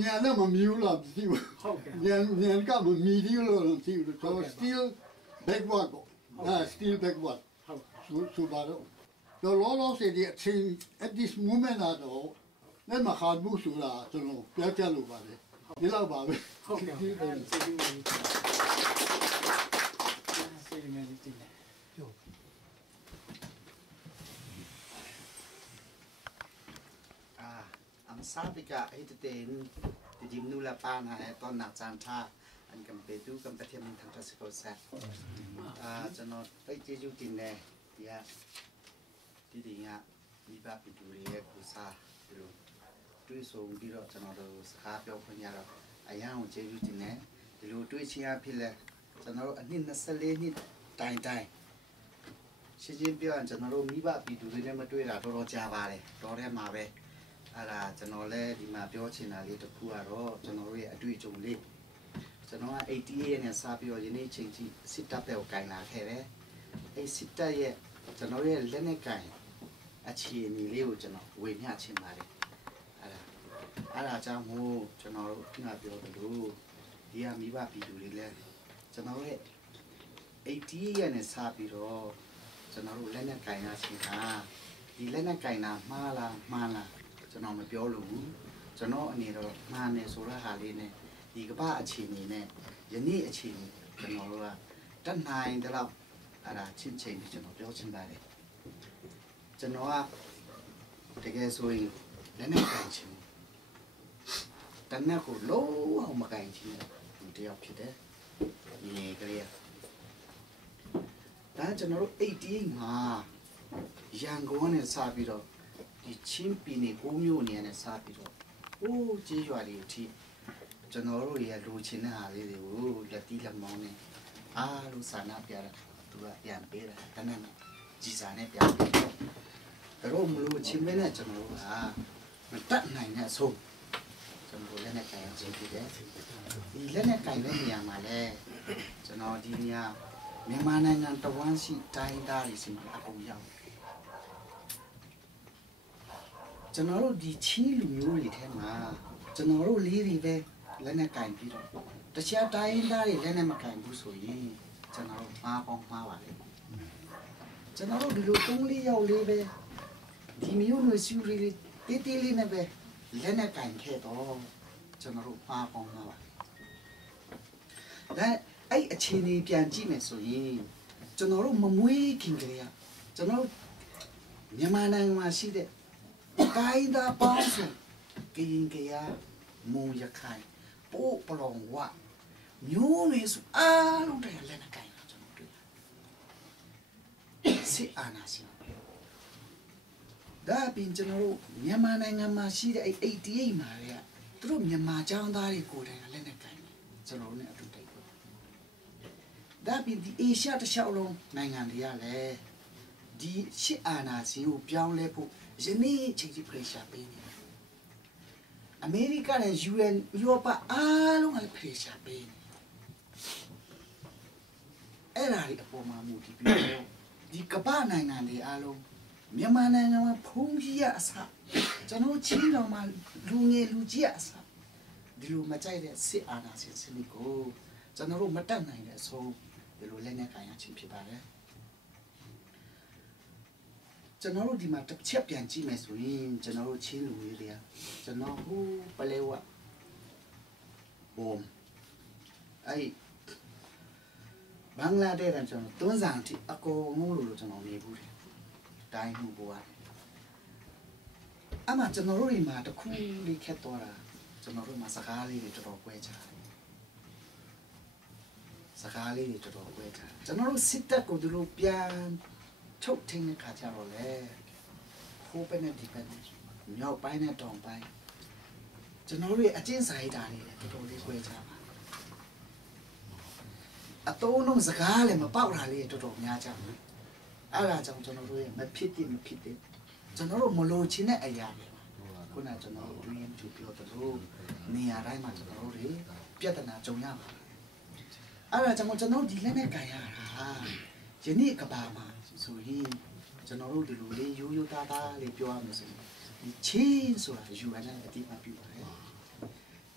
ညံနဲ့မမြူးလားမသိဘူးဟုတ်ကဲ့ညံကမမီဒီလို့မသိဘူးဆို still backward still backward ဟုတ်ဆိုပါတော့လောဆယ်ဒီအချင်း at this moment တော့လက်မခါဘူးဆိုတာကျွန်တော်ပြောကြလို့ပါလေဒီလောက်ပါပဲဟုတ်ကဲ့စိတ်ကူးစိတ်မဲလေးတင်တယ်sabi ka ito din di nula pa na ito na chanta an kampetu kampetya min thang sa ko sa chano pai jeju tin ne ya di nga mi ba pi du re ku sa ro tui so bi ro chano ro sa pyo phanya ro ayan ko jeju tin ne di lo tui chi a phit le chano anin na sa le ni tai tai ရှင်းရှင်းပြောရင်ကျွန်တော်တို့မိဘပြည်သူတွေနဲ့မတွေ့တာတော်တော်ကြာပါတယ်တော်ထဲမှာပဲအဲ့ဒါကျွန်တော်လည်းဒီမှာပြောချင်တာလေးတစ်ခုကတော့ကျွန်တော်တို့ရဲ့အတွေ့အကြုံလေးကျွန်တော်က88ရက်နဲ့စပြီးတော့ယနေ့ချိန်ထိစစ်တပ်ပဲကိုကင်လာခဲ့တယ်အဲ့စစ်တပ်ရဲ့ကျွန်တော်ရဲ့လက်နဲ့ကင်အခြေအနေလေးကိုကျွန်တော်ဝေမျှချင်ပါတယ်အဲ့ဒါကြောင့်မို့ကျွန်တော်တို့ခုနပြောသလိုဒီကမိဘပြည်သူတွေလည်းကျွန်တော်ရဲ့88ရက်နဲ့စပြီးတော့ကျွန်တော်တို့လက်နဲ့ကင်ရရှိတာဒီလက်နဲ့ကင်တာမှားလားမှန်လားကျွန်တော်မပြောလို့ဘူးကျွန်တော်အနေတော့မှားနေဆိုတဲ့ဟာလေးနဲ့ဒီကပ္ပအခြေအနေနဲ့ယနေ့အခြေအနေကျွန်တော်တို့ကတတ်နိုင်တဲ့လောက်အဲ့ဒါချင်းချင်းကျွန်တော်ပြောချင်ပါတယ်ကျွန်တော်ကတကယ်ဆိုရင်လက်နဲ့ကင်ချင်တနက်ကိုလုံးအောင်မကင်ချင်ဘူးတရားဖြစ်တယ်ဒီကလေးဒါကျွန်တော်တို့88မှာရန်ကုန်နဲ့စပြီးတော့ဒီချင်းပြည်နယ်9မြို့နယ်နဲ့စပြီးတော့အိုးကြေးရွာလေးအထိကျွန်တော်တို့ရဲ့လူချင်းတဲ့ဟာလေးတွေကိုလက်တီးလက်မောင်းနဲ့အားလို့စာနာပြတာသူကပြန်ပေးတာတနက်ကြီးစာနဲ့ပြန်ပေးတော့တို့မလို့ချင်းမနဲ့ကျွန်တော်တို့ကမတတ်နိုင်တဲ့အဆုံးကျွန်တော်လည်းနဲ့ကြိုင်ချင်းဖြစ်တယ်ဒီလက်နဲ့ကြိုင်တဲ့နေရာမှာလဲကျွန်တော်ဒီနေရာမြန်မာနိုင်ငံတဝန်းရှိတိုင်းသားတွေစီမှာအကုန်ရောက်ကျွန်တော်တို့ဒီချီးလူမျိုးတွေထဲမှာကျွန်တော်တို့လေးတွေပဲလက်နဲ့ကင်ပြီးတော့တခြားတိုင်းသားတွေလက်နဲ့မကင်ဘူးဆိုရင်ကျွန်တော်တို့မှားပေါင်းမှားပါလေကျွန်တော်တို့ဒီလို3-4ယောက်လေးပဲဒီမျိုးနွေစုတွေတေးတေးလေးနဲ့ပဲလက်နဲ့ကင်ခဲ့တော့ကျွန်တော်တို့မှားပေါင်းမှားပါဒါအဲ့အခြေအနေပြန်ကြည့်မယ်ဆိုရင်ကျွန်တော်တို့မမွေးခင်ကလေးကကျွန်တော်မြန်မာနိုင်ငံမှာရှိတဲ့တိုင်းသားပေါင်းစုကရင်ကရမုံရခိုင်ပို့ပလောင်ဝမျိုးနွေစုအားလုံးတည်းလည်းနဲ့ကိုင်တော့ကျွန်တော်တွေ့စစ်အာဏာရှင်ဒါပြင်ကျွန်တော်တို့မြန်မာနိုင်ငံမှာရှိတဲ့အဲ့88မှာလေသူတို့မြန်မာចောင်းသားတွေကိုယ်တိုင်လည်းနဲ့ကိုင်ကျွန်တော်တို့ ਨੇ အတူတိုက်ဒါပြင်ဒီအေရှတစ်လျှောက်လုံးနိုင်ငံတွေကလည်းဒီရှစ်အာဏာရှင်ကိုပြောင်းလဲဖို့ယနေ့ချိန်ကြီး pressure ပေးနေတယ်အမေရိကနဲ့ UN ဥရောပအားလုံးက pressure ပေးနေအဲ့ဒါတွေအပေါ်မှာမူတည်ပြီးတော့ဒီကမ္ဘာနိုင်ငံတွေအားလုံးမြန်မာနိုင်ငံမှာဖုံးကြီးရအစကျွန်တော်ချင်းတော်မှာလူငယ်လူကြီးအစဒီလိုမကြိုက်တဲ့စစ်အာဏာရှင်စနစ်ကိုကျွန်တော်တို့မတတ်နိုင်တဲ့အဆုံးဒီလိုလက်နဲ့ခံရခြင်းဖြစ်ပါတယ်ကျွန်တော်တို့ဒီမှာတစ်ချက်ပြန်ကြည့်မယ်ဆိုရင်ကျွန်တော်တို့ချင်းလူတွေတွေကကျွန်တော်ဟိုပလဲဝဘုံအဲ့ဘင်္ဂလားဒေ့ရှ်ကျွန်တော်တွန်းဆောင်တိအကုန်လုံးလို့ကျွန်တော်နေဘူးတယ်တိုင်းမှုပေါ်ရတယ်အမှကျွန်တော်တို့ဒီမှာတခုလေးခက်သွားတာကျွန်တော်တို့မှာစကားလေးတွေတော်တော်ကွဲကြတယ်စကားလေးတွေတော်တော်ကွဲကြတယ်ကျွန်တော်တို့စစ်တပ်ကိုသူတို့ပြန်ထုတ်ထင်းတဲ့ခါကျတော့လေဟိုးပဲနဲ့ဒီပဲနဲ့မြောက်ပိုင်းနဲ့တောင်ပိုင်းကျွန်တော်တို့ရဲ့အကျဉ်းဆိုင်တာတွေတော်တော်လေးကွဲကြပါအတုံးလုံးစကားလည်းမပေါက်တာလေးတော်တော်များကြတယ်အဲ့ဒါကြောင့်ကျွန်တော်တို့ရဲ့မဖြစ်တဲ့ကျွန်တော်တို့မလိုချင်တဲ့အရာတွေခုနကကျွန်တော်တို့ရင်းသူပြောသလိုနေရာတိုင်းမှာကျွန်တော်တို့တွေပြဿနာကြုံရပါအဲ့ဒါကြောင့်ကျွန်တော်ဒီလက်နဲ့ကန်ရတာယနေ့ကဘာမှာဆိုရင်ကျွန်တော်တို့ဒီလိုလေးရိုးရိုးသားသားလေးပြောရမယ်ဆိုရင်ဒီချင်းဆိုတာ UN နဲ့အတိအမှပြုပါတယ်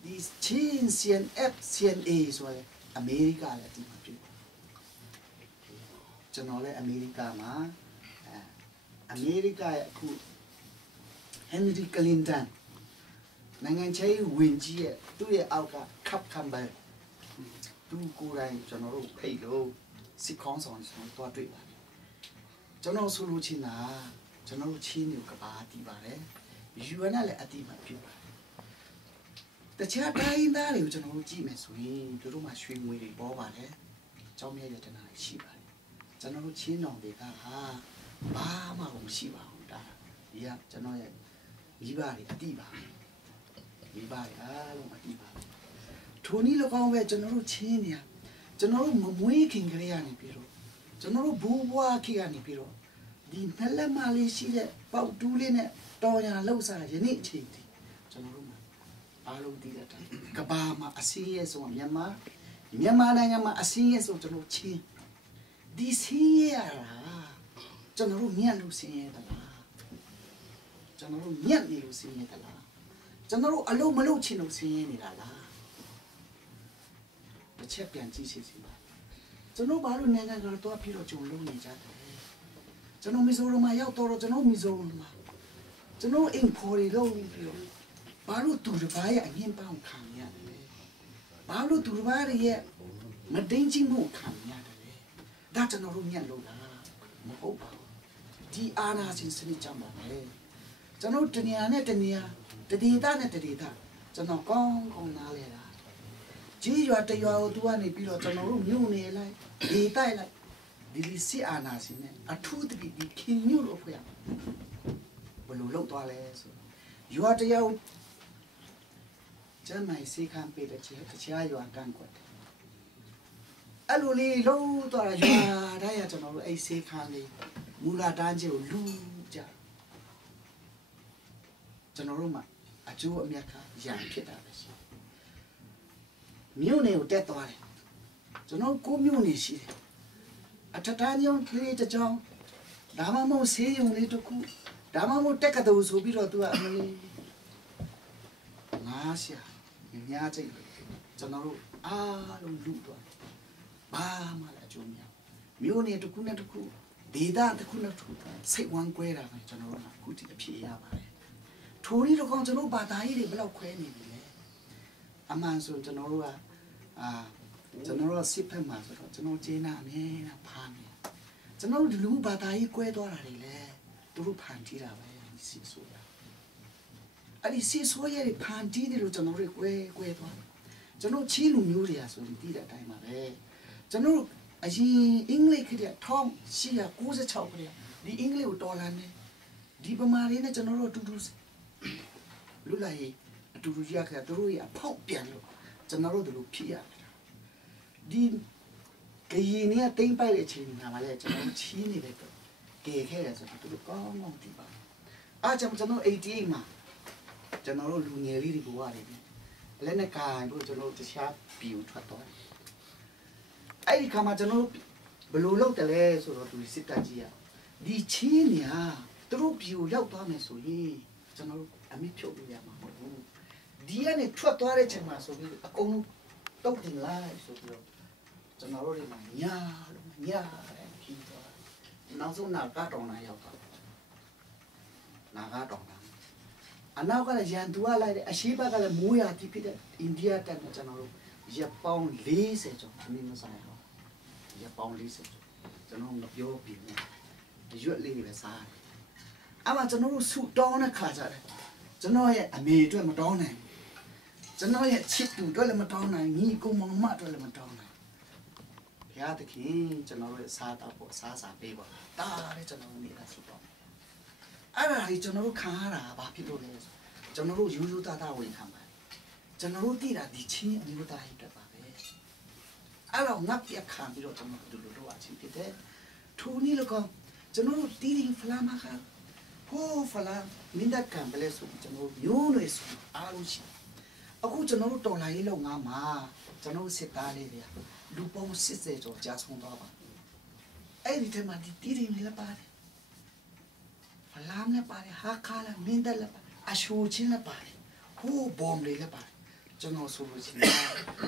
ဒီချင်း CNF CNA ဆိုရယ်အမေရိကလည်းအတိအမှပြုကျွန်တော်လည်းအမေရိကမှာအမေရိကရဲ့အခု Henry Clinton နိုင်ငံခြားရေးဝန်ကြီးရဲ့သူ့ရဲ့အောက်က Cap Campbell သူကိုယ်တိုင်ကျွန်တော်တို့ဖိတ်လို့စစ်ခေါင်းဆောင်ကျွန်တော်တွေ့ပါတယ်ကျွန်တော်ဆိုလို့ချင်းတာကျွန်တော်တို့ချင်းတွေကဘာတည်ပါတယ် UN နဲ့လည်းအတိအမှပြုပါတယ်တခြားတိုင်းသားတွေကိုကျွန်တော်တို့ကြည့်မယ်ဆိုရင်တို့တို့မှာရွှေငွေတွေပေါ်ပါတယ်ကြောင်းမြဲတဲ့တနာရှိပါတယ်ကျွန်တော်တို့ချင်းတော်တွေကဘာမှမရှိပါဘူးဒါဒီကကျွန်တော်ရဲ့မိဘတွေအတိပါမိဘတွေအားလုံးအတိပါထိုနည်း၎င်းပဲကျွန်တော်တို့ချင်းနေကျွန်တော်တို့မမွေးခင်ကလေးရနေပြီးတော့ ကျွန်တော်တို့ဘူးဘွားခေတ်ကနေပြီးတော့ဒီနှလက်မလေးရှိတဲ့ပေါက်တူးလေးနဲ့တော်ရလှုပ်စားယနေ့အချိန်ထိကျွန်တော်တို့မှာအားလုံးသိတဲ့အတိုင်းကဘာမှာအစင်းရဲဆုံးမြန်မာနိုင်ငံမှာအစင်းရဲဆုံးကျွန်တော်ချင်းဒီစင်းရဲရတာကျွန်တော်တို့ညံ့လို့စင်းရဲသလားကျွန်တော်တို့ညံ့နေလို့စင်းရဲသလားကျွန်တော်တို့အလုံးမလုံးချင်လို့စင်းရဲနေတာလားတစ်ချက်ပြန်ကြည့်စီပါကျွန်တော်ဘာလို့နိုင်ငံကတော့ပြီးတော့ဂျုံလုံးနေကြတယ်ကျွန်တော်မီဇိုရမ်မှာရောက်တော့ကျွန်တော်မီဇိုရမ်မှာကျွန်တော်အင်ဖော်ရီလုံးပြီးတော့ဘာလို့သူတစ်ပါးရဲ့အရင်ပေါင်းခံရတယ်ဘာလို့သူတစ်ပါးရဲ့မတင်းချင်းမှုခံရတယ်ဒါကျွန်တော်တို့ညံ့လို့လားမဟုတ်ပါဘူးဒီအာနာရှင်စနစ်ကြောင့်ပါပဲကျွန်တော်တနေရာနဲ့တနေရာတဒေသနဲ့တဒေသကျွန်တော်ကောင်းကောင်းနားလဲတာကြီးရွာတရွာကိုသူကနေပြီးတော့ကျွန်တော်တို့မြို့နေလိုက်ဒေတိုက်လိုက်ဒီလီစီအာနာရှင်နဲ့အထူးတပိဒီခင်ညို့လို့ဖွဲ့ရဘယ်လိုလုပ်သွားလဲဆိုရွာတရွာကျမ်းမိုင်စေခံပေးတဲ့ချက်တခြားရွာကန့်ကွက်တယ်အဲ့လိုလေးလုံးသွားရွာတိုင်းကကျွန်တော်တို့အဲ့စေခံလေးမူလာတန်းကြီးကိုလူကြကျွန်တော်တို့မှာအကျိုးအမြတ်ကရံဖြစ်တာပဲရှိမြို့နယ်ကိုတက်သွားတယ်ကျွန်တော်ကိုမြို့နယ်ရှိတယ်အထက်တန်းကျောင်းကလေးတစ်ကျောင်းဒါမှမဟုတ်ဆေးရုံလေးတစ်ခုဒါမှမဟုတ်တက်ကတူဆိုပြီးတော့သူကအမေငါရှာများကြိတ်ကျွန်တော်တို့အားလုံးလူသွားဘာမှလည်းအကျိုးမရမြို့နယ်တစ်ခုနဲ့တစ်ခုဒေသတစ်ခုနဲ့တစ်ခုစိတ်ဝမ်းကွဲတာပဲကျွန်တော်တို့ကအခုဒီအဖြစ်ရပါတယ်ထိုရီတော့ကျွန်တော်ဘာသာရေးတွေဘယ်လောက်ခွဲနေပြီလဲအမှန်ဆိုကျွန်တော်တို့ကကျွန်တော်တို့စစ်ဖက်မှာဆိုတော့ကျွန်တော်ကျေးနာအမြဲတမ်းဖားနေကျွန်တော်တို့လူဘာသာရေးကွဲသွားတာတွေလေသူတို့ဖန်တီးတာပဲဒီစစ်ဆိုရအဲ့ဒီစစ်ဆိုရဖန်တီးတယ်လို့ကျွန်တော်တို့ကွဲသွားကျွန်တော်ချင်းလူမျိုးတွေကဆိုရင်တည်တဲ့အတိုင်းပါပဲကျွန်တော်အရင်အင်္ဂလိပ်ခေတ်1896ခေတ်ဒီအင်္ဂလိပ်ကိုတော်လာနေဒီဗမာတွေနဲ့ကျွန်တော်တို့အတူတူလူလိုက်အတူတူရခဲ့သူတို့ရအဖောက်ပြန်လို့ကျွန်တော်တို့တို့ဖြစ်ရတယ်ဒီကရင်เนี่ยတိမ့်ပိုက်တဲ့အချိန်မှာလည်းကျွန်တော်ချီးနေတယ်ကဲခဲ့ရဆိုတော့သူတို့ကောင်းကောင်းသိပါအားကြောင့်ကျွန်တော်88မှာကျွန်တော်တို့လူငယ်လေးတွေဘဝတွေလည်းနဲ့ကာတို့ကျွန်တော်တခြားပြူထွက်တော့အဲ့ဒီခါမှာကျွန်တော်ဘယ်လိုလုပ်တယ်လဲဆိုတော့သူစစ်တပ်ကြီးอ่ะဒီချီးနေဟာသူတို့ပြူရောက်သွားမယ်ဆိုရင်ကျွန်တော်အမိဖြုတ်လို့ရမှာမဟုတ်ဘူးဒီကနေထွက်သွားတဲ့ချိန်မှာဆိုပြီးအကုန်လုံးတုတ်တင်လိုက်ဆိုပြီးတော့ကျွန်တော်တို့တွေမှာညာတယ်ခီးသွားနောက်ဆုံးနာကတော့နာရောက်သွားနာကတော့နာအနောက်ကလည်းရန်သူကလိုက်တယ်အရှိဘက်ကလည်းမိုးရာတိဖြစ်တဲ့အိန္ဒိယတက်နဲ့ကျွန်တော်တို့ရပောင်း40ကျော်အနည်းမဆိုင်အောင်ရပောင်း40ကျော်ကျွန်တော်မပြောပြဘူးရွက်လေးတွေပဲစားတယ်အမှကျွန်တော်တို့ဆူတောင်းတဲ့ခါကြတယ်ကျွန်တော်ရဲ့အမေအတွက်မတောင်းနိုင်ကျွန်တော်ရဲ့ချစ်သူအတွက်လည်းမတောင်းနိုင်ညီကိုမောင်မအတွက်လည်းမတောင်းနိုင်ဘုရားသခင်ကျွန်တော်ရဲ့စားတော့ပေါ့စားစာပေးပါတာလည်းကျွန်တော်နေတာဆူတောင်းအဲ့ဒါကြီးကျွန်တော်တို့ခံရတာဘာဖြစ်လို့လဲဆိုကျွန်တော်တို့ရိုးရိုးသားသားဝင်ခံပါတယ်ကျွန်တော်တို့တည်တာဒီချင်းအမျိုးသားရေးတက်ပါပဲအဲ့တော့ငါပြခံပြီးတော့ကျွန်တော်တို့လိုအချင်းဖြစ်တယ်ထိုနည်းလကောကျွန်တော်တို့တီးရင်ဖလာမခါဟိုဖလာမင်းတပ်ကံပလဲဆိုကျွန်တော်မျိုးနွယ်ဆိုအားလုံးရှိအခုကျွန်တော်တို့တော်လာရေးလောက်ငါမှာကျွန်တော်စစ်သားလေးတွေလူပေါင်း80ကျော်ကြာဆုံးသွားပါအဲ့ဒီထဲမှာဒီတီးရင်လည်းပါတယ်ဖလာမလည်းပါတယ်ဟာခါလည်းမင်းတပ်လည်းပါတယ်အရှိုးချင်းလည်းပါတယ်ဟိုဘုံလေးလည်းပါတယ်ကျွန်တော်ဆိုလို့ရှိရင်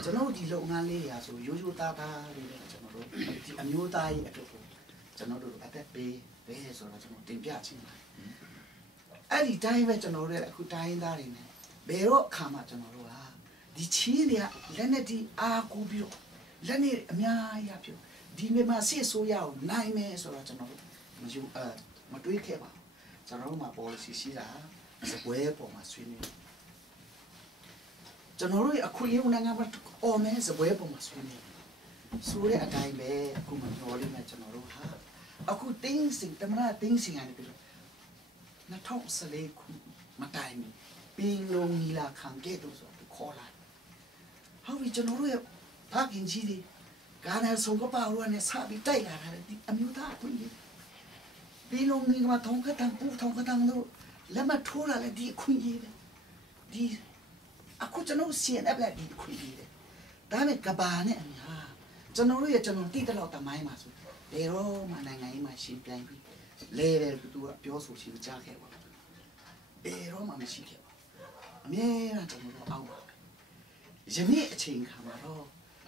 ကျွန်တော်ဒီလုပ်ငန်းလေးရာဆိုရိုးရိုးသားသားလေးနဲ့ကျွန်တော်တို့ဒီအမျိုးသားရေးအတွက်ကိုကျွန်တော်တို့အသက်ပေးပဲဆိုတော့ကျွန်တော်တင်ပြချင်းပါအဲ့ဒီတိုင်းပဲကျွန်တော်တို့အခုတိုင်းသားတွေနဲ့ဘယ်တော့အခါမှကျွန်တော်တို့ကဒီချင်းတွေကလက်နဲ့ဒီအားကိုပြီးတော့လက်နဲ့အများကြီးရပြုဒီမြန်မာစစ်ဆိုးရအောင်နိုင်မယ်ဆိုတော့ကျွန်တော်တို့မတွေးခဲ့ပါဘူးကျွန်တော်တို့မှာ policy ရှိတာစပွဲပေါ်မှာဆွေးနွေးကျွန်တော်တို့အခုရုံနိုင်ငံမှာအော်မဲစပွဲပေါ်မှာဆွေးနွေးဆိုတဲ့အတိုင်းပဲအခုမှပြောလိမ့်မယ်ကျွန်တော်တို့ဟာအခုတင်းစင်တမနာတင်းစင်ကနေပြီးတော့2014ခုမတိုင်ပင်လုံးနီလာခံခဲ့တော့ဆိုခေါ်လာဟုတ်ပြီကျွန်တော်တို့ရဲ့ဖခင်ကြီးတွေ การในส่งกระเป๋าเนี่ยซาบิใจละอะไรอมิวตาคนนี้ปีลงนี่มาทองกระตังปูทองกระตังนู้แล้วมาทั่วอะไรดีคุยเลยดีอากูจะโน้เสียนอะไรดีคุยเลยแต่เนี่ยกระบาเนี่ยจะโน้รู้จะโน้ตีตลอดแต่ไม่มาสุดเดี๋ยวมาในไงมาชิมแปลงพี่เล่เวลตัวเปียวสูชิมจ้าแค่ว่าเดี๋ยวมาไม่ชิมแค่ว่าเมื่อจะโน้เอาจะนี่เชิงขามาแล้ว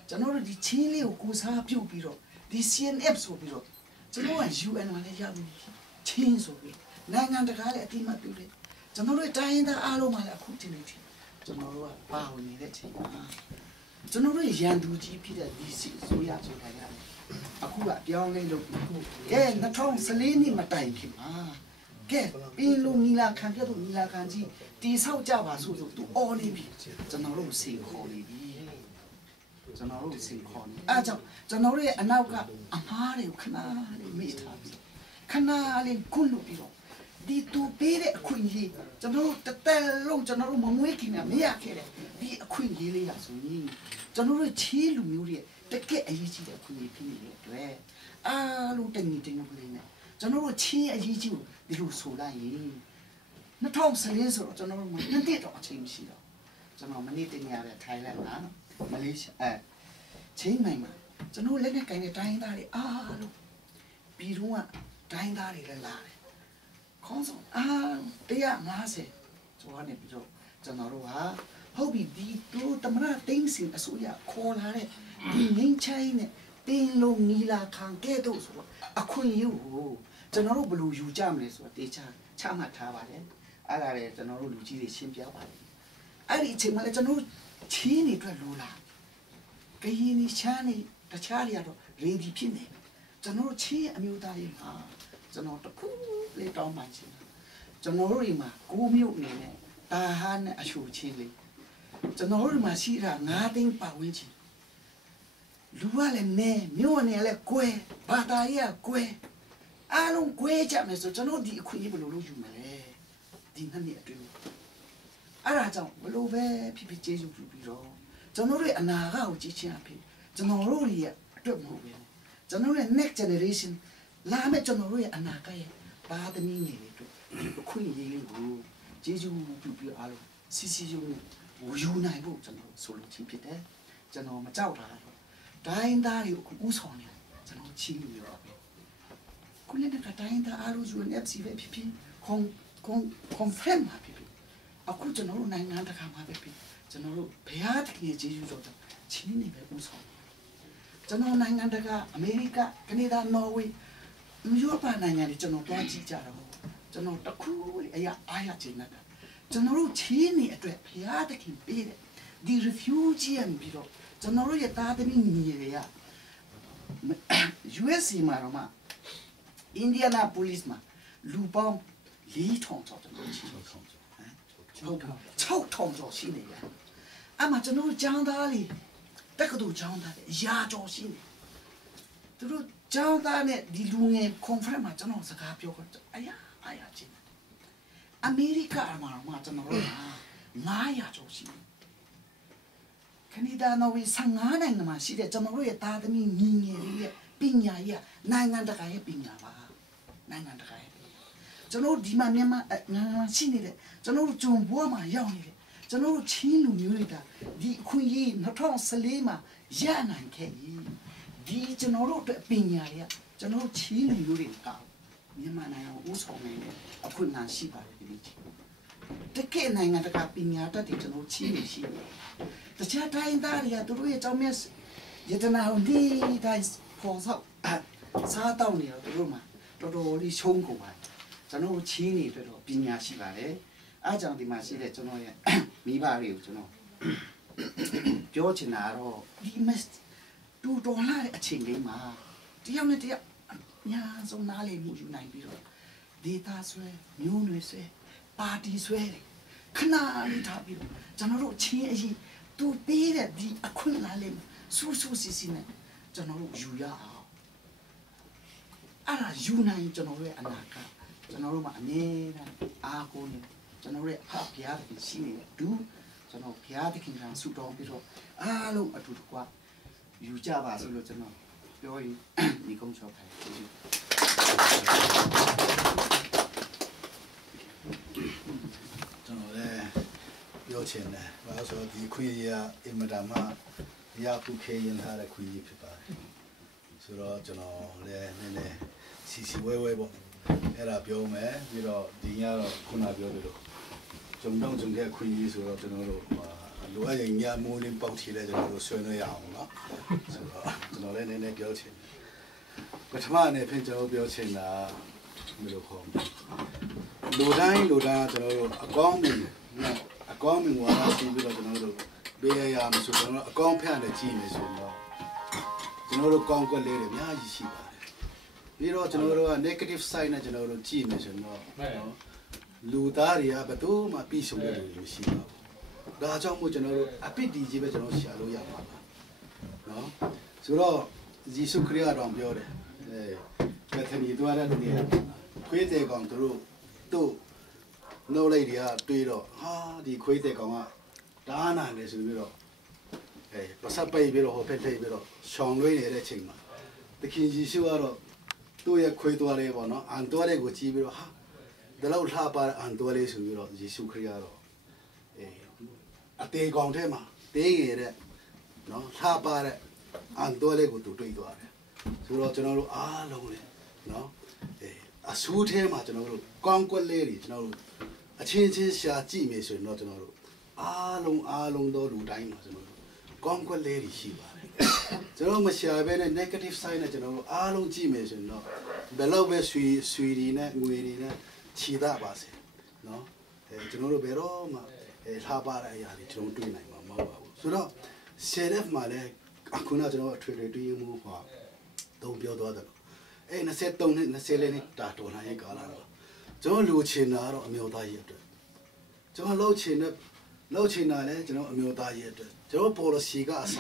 จะโน้ดีเชิงเลี้ยวกูซาพิวปีโรดี CNF สูปีโรจะโน้UN มาเลยยาบุเชิงสูปีนายงานตะการเลยที่มาดูเลยจะโน้ใจอินทาอารมณ์มาเลยคุ้มที่นี่จะโน้ว่าป้าวันนี้ได้เชิงจะโน้ยันดูจีพีได้ดีสิสุยาสุดท้ายแล้วအခုကပြောင်းလဲလို့ကဲ2014နှစ်မတိုင်ခင်မှာကဲပြီးလို့နီလာခံပြတ်လို့နီလာခံကြီးတီဆောက်ကြပါဆိုသူအော်နေပြီကျွန်တော်တို့စီခေါ်နေပြီကျွန်တော်တို့စီခေါ်နေအားကြောင့်ကျွန်တော်တို့ရဲ့အနောက်ကအမားတွေကိုခဏလေးမိထားပြီခဏလေးကုလို့ပြီးတော့ဒီတူပေးတဲ့အခွင့်အရေးကျွန်တော်တို့တသက်လုံးကျွန်တော်တို့မမွေးခင်ကမရခဲ့တဲ့ဒီအခွင့်အရေးလေးရဆိုရင်ကျွန်တော်တို့ချီးလူမျိုးတွေတကယ်အရေးကြီးတဲ့အခွင့်အရေးဖြစ်နေတဲ့အတွက်အားလုံးတင်ကလေးနဲ့ကျွန်တော်တို့ချင်းအရေးကြီးကိုဒီလိုဆိုလိုက်ရင်2014ဆိုတော့ကျွန်တော်တို့နှစ်နှစ်တော့အချိန်မရှိတော့ကျွန်တော်မနေ့တင်ရတဲ့ထိုင်းလန်မှာမလေးရှားချင်းနိုင်မှာကျွန်တော်လက်နဲ့ကင်တဲ့တိုင်းသားတွေအားလုံးပြီးတော့တိုင်းသားတွေလည်းလာတယ်ခေါင်းဆောင်150ဆိုတော့နေပြီးတော့ကျွန်တော်တို့ဟာဟုတ်ပြီဒီတို့တမရတင်းစင်အစိုးရခေါ်လာတဲ့ဒီငင်းချိုင်းနဲ့တင်းလုံးနီလာခံခဲ့တော့ဆိုတော့အခွင့်အရေးကိုကျွန်တော်တို့ဘယ်လိုယူကြမလဲဆိုတော့တေချာချမှတ်ထားပါတယ်အဲ့ဒါလေကျွန်တော်တို့လူကြီးတွေရှင်းပြပါတယ်အဲ့ဒီအချိန်မှာလည်းကျွန်တော်တို့ချင်းနေအတွက်လိုလားကရင်နေချမ်းနေတခြားတွေကတော့ ready ဖြစ်နေကျွန်တော်တို့ချင်းအမျိုးသားတွေမှာကျွန်တော်တခုလေးတောင်းပန်ချင်တာကျွန်တော်တို့ဒီမှာ9မြို့နေနဲ့တာဟာနဲ့အရှူချင်းလေးကျွန်တော်တို့မှာရှိတာ9သိန်းပတ်ဝန်းကျင်လူကလည်းနဲမြို့နယ်လည်းကွဲဘာသာရေးကွဲအားလုံးကွဲကြမယ်ဆိုကျွန်တော်ဒီအခွင့်အရေးဘယ်လိုလုပ်ယူမလဲဒီနှစ်နှစ်အတွင်းအဲ့ဒါကြောင့်ဘယ်လိုပဲဖြစ်ဖြစ်ကျေးဇူးပြုပြီးတော့ကျွန်တော်တို့အနာဂတ်ကိုကြည့်ချင်းအဖြစ်ကျွန်တော်တို့ရဲ့အတွက်မဟုတ်ဘူးကျွန်တော်တို့ next generation လာမယ့်ကျွန်တော်တို့ရဲ့အနာဂတ်ရဲ့ပါသမီးငယ်တွေအတွက်အခွင့်အရေးလေးကိုကျေးဇူးပြုပြီးအားလုံးစီစီရုံးယူနိုင်ဖို့ကျွန်တော်ဆိုလို့ချင်းဖြစ်တယ်ကျွန်တော်မကြောက်တာတော့တိုင်းသားတွေကိုဥဆောင်နေကျွန်တော်ချင်းလို့ပြောပဲခုလည်းကတိုင်းသားအားလုံးယူနေပြီပဲဖြစ်confirm မှာဖြစ်အခုကျွန်တော်တို့နိုင်ငံတကာမှာပဲဖြစ်ကျွန်တော်တို့ဘယ်ဟာတကယ်ကျေးဇူးတော်ချင်းနေပဲဥဆောင်ကျွန်တော်နိုင်ငံတကာအမေရိကကနေဒါနော်ဝေးဥရောပနိုင်ငံတွေကျွန်တော်တွားကြည့်ကြတော့ကျွန်တော်တခုအရာအားရချင်တာကျွန်တော်တို့ချင်းနေအတွက်ဘုရားသခင်ပေးတဲ့ဒီ refugee အပြီးတော့ကျွန်တော်တို့ရဲ့သားသမီးညီတွေက USA မှာတော့မှ Indianapolis မှာလူပေါင်း4,000ကျော်ကျွန်တော်ချင်း6,000ကျော်ရှိနေတယ်အမှကျွန်တော်တို့ကျောင်းသားလေးတက္ကသိုလ်ကျောင်းသားတွေရာကျော်ရှိနေသူတို့ကျောင်းသားနဲ့ဒီလူငယ် conference မှာကျွန်တော်စကားပြောတော့အရာချင်းအမေရိကမှာကျွန်တော်တို့900ကျော်ရှိတယ်ကနေဒါနော်ဝေ15နိုင်ငံမှာရှိတဲ့ကျွန်တော်တို့ရဲ့သားသမီးညီငယ်တွေရဲ့ပညာရေးနိုင်ငံတကာရဲ့ပညာပါနိုင်ငံတကာရဲ့ကျွန်တော်ဒီမှာမြန်မာနိုင်ငံရှိနေတဲ့ကျွန်တော်တို့ဂျုံဘွားမှာရောက်နေတယ်ကျွန်တော်တို့ချင်းလူမျိုးတွေကဒီအခွင့်အရေး2014မှာရနိုင်ခဲ့ပြီဒီကျွန်တော်တို့အတွက်ပညာရေးကျွန်တော်တို့ချင်းလူမျိုးတွေကမြန်မာနိုင်ငံကိုဥဆောင်နေတဲ့အခွင့်အရေးရှိပါတယ်ဒီလိုတကယ်နိုင်ငံတကာပညာတတ်တွေကျွန်တော်ချင်းနေရှိတယ်တခြားတိုင်းသားတွေကသူတို့ရဲ့အကြောင်းမဲ့ယတနာကိုဒီတိုင်းပေါ်ဆောက်စားတောင်းနေတော့သူတို့မှာတော်တော်လေးရှုံးကုန်ပါတယ်ကျွန်တော်ချင်းနေအတွက်တော့ပညာရှိပါတယ်အားကြောင့်ဒီမှာရှိတဲ့ကျွန်တော်ရဲ့မိဘတွေကိုကျွန်တော်ပြောချင်တာတော့ဒီမက်တူတော်လာတဲ့အချိန်လေးမှာတယောက်နဲ့တယောက်ညာဆုံးနားလေးမှုယူနိုင်ပြီးတော့ဒေတာဆွဲမျိုးနွယ်ဆွဲပါတီဆွဲတယ်ခဏလေးထားပြီးတော့ကျွန်တော်တို့ချင်းအရေးသူပေးတဲ့ဒီအခွင့်အရေးလေးစူးစူးစီစီနဲ့ကျွန်တော်တို့ယူရအောင်အဲ့ဒါယူနိုင်ကျွန်တော်တို့ရဲ့အနာဂတ်ကျွန်တော်တို့မှာအမြဲတမ်းအားကိုးနေကျွန်တော်တို့ရဲ့အဖဘုရားသခင်ရှိနေတယ်သူကျွန်တော်ဘုရားသခင်ကဆူတောင်းပြီးတော့အားလုံးအတူတကွ ယူကြပါဆိုလို့ကျွန်တော်ပြောရင်ဒီကုန်းချောဖိုင်ကျွန်တော်လည်းပြောချင်တယ်ဘာလို့ဆိုတော့ဒီခွေရအင်မတန်မှရခုခေရင်ထားတဲ့ခွေဖြစ်ပါတယ်ဆိုတော့ကျွန်တော်လည်းနည်းနည်းစီဝဲပေါ့အဲ့ဒါပြောမယ်ပြီးတော့ဒီညတော့ခုနပြောသလိုဂျုံတော့ဂျုံတဲ့ခွေဆိုတော့ကျွန်တော်တို့လိုအပ်ရင်ညမိုးလင်းပေါက်ထီလဲကျွန်တော်တို့ဆွေးနွေးရအောင်နော်ဆိုတော့ကျွန်တော်လည်းနည်းနည်းပြောချင်ပထမအနေဖြင့်ကျွန်တော်ပြောချင်တာဘယ်လိုခေါ်လူတိုင်းကျွန်တော်တို့အကောင်းမြင်နော်အကောင်းမြင်ဝါဒရှိပြီးတော့ကျွန်တော်တို့ဘေးရမှာဆိုကျွန်တော်တို့အကောင်းဖက်နဲ့ကြည့်နေဆိုတော့ကျွန်တော်တို့ကောင်းကွက်လေးတွေအများကြီးရှိပါတယ်ပြီးတော့ကျွန်တော်တို့က negative side နဲ့ကျွန်တော်တို့ကြည့်နေဆိုတော့လူသားတွေကဘယ်သူမှပြီးဆုံးတဲ့လူတွေရှိပါဘူးဒါကြောင့်မို့ကျွန်တော်တို့အပစ်ဒီကြီးပဲကျွန်တော်ရှာလို့ရမှာပါနော်ဆိုတော့ယေရှုခရစ်တော်ပြောတယ်ဘယ်ထမီသွားတဲ့လူတွေခွေးတဲ့ကောင်တို့နှုတ်လိုက်တွေကတွေးတော့ဟာဒီခွေးတဲ့ကောင်ကဒါနာနေဆိုပြီးတော့ပတ်စပ်ပိတ်ပြီးတော့ဟိုဖက်ပြီးတော့ရှောင်းလွှဲနေတဲ့အချိန်မှာသခင်ယေရှုကတော့သူ့ရဲ့ခွေးသွားလေးပေါ့နော်အန်သွားလေးကိုကြည့်ပြီးတော့ဟာဒါလောက်လှပါအန်သွားလေးဆိုပြီးတော့ယေရှုခရစ်ကတော့အသေးကောင်ထဲမှာသေးရတဲ့နော်လှပါတဲ့အန်သွားလေးကိုသူတွေ့သွားတယ်ဆိုတော့ကျွန်တော်တို့အားလုံးလေနော်အဆူးထဲမှာကျွန်တော်တို့ကောင်းကွက်လေးတွေကျွန်တော်တို့အချင်းချင်းရှာကြည့်မယ်ဆိုရင်တော့ကျွန်တော်တို့အားလုံးသောလူတိုင်းမှာကျွန်တော်တို့ကောင်းကွက်လေးတွေရှိပါတယ်ကျွန်တော်မရှာဘဲနဲ့ negative side နဲ့ကျွန်တော်တို့အားလုံးကြည့်မယ်ဆိုရင်တော့ဘယ်လောက်ပဲဆွေတွေနဲ့ငွေတွေနဲ့ခြေသားပါစေနော်ကျွန်တော်တို့ဘယ်တော့မှထားပါတဲ့အရာတွေကျွန်တော်တွေ့နိုင်မှာမဟုတ်ပါဘူးဆိုတော့ CRF မှာလည်းအခုနကျွန်တော်အထွေထွေတွေ့မှုဟောတုံပြောသွားတယ်23နှစ်24နှစ်တာတော်နိုင်ကာလတော့ကျွန်တော်လူချင်တာတော့အမျိုးသားရေးအတွက်ကျွန်တော်လှုပ်ချင်တာလည်းကျွန်တော်အမျိုးသားရေးအတွက်ကျွန်တော် policy ကအစ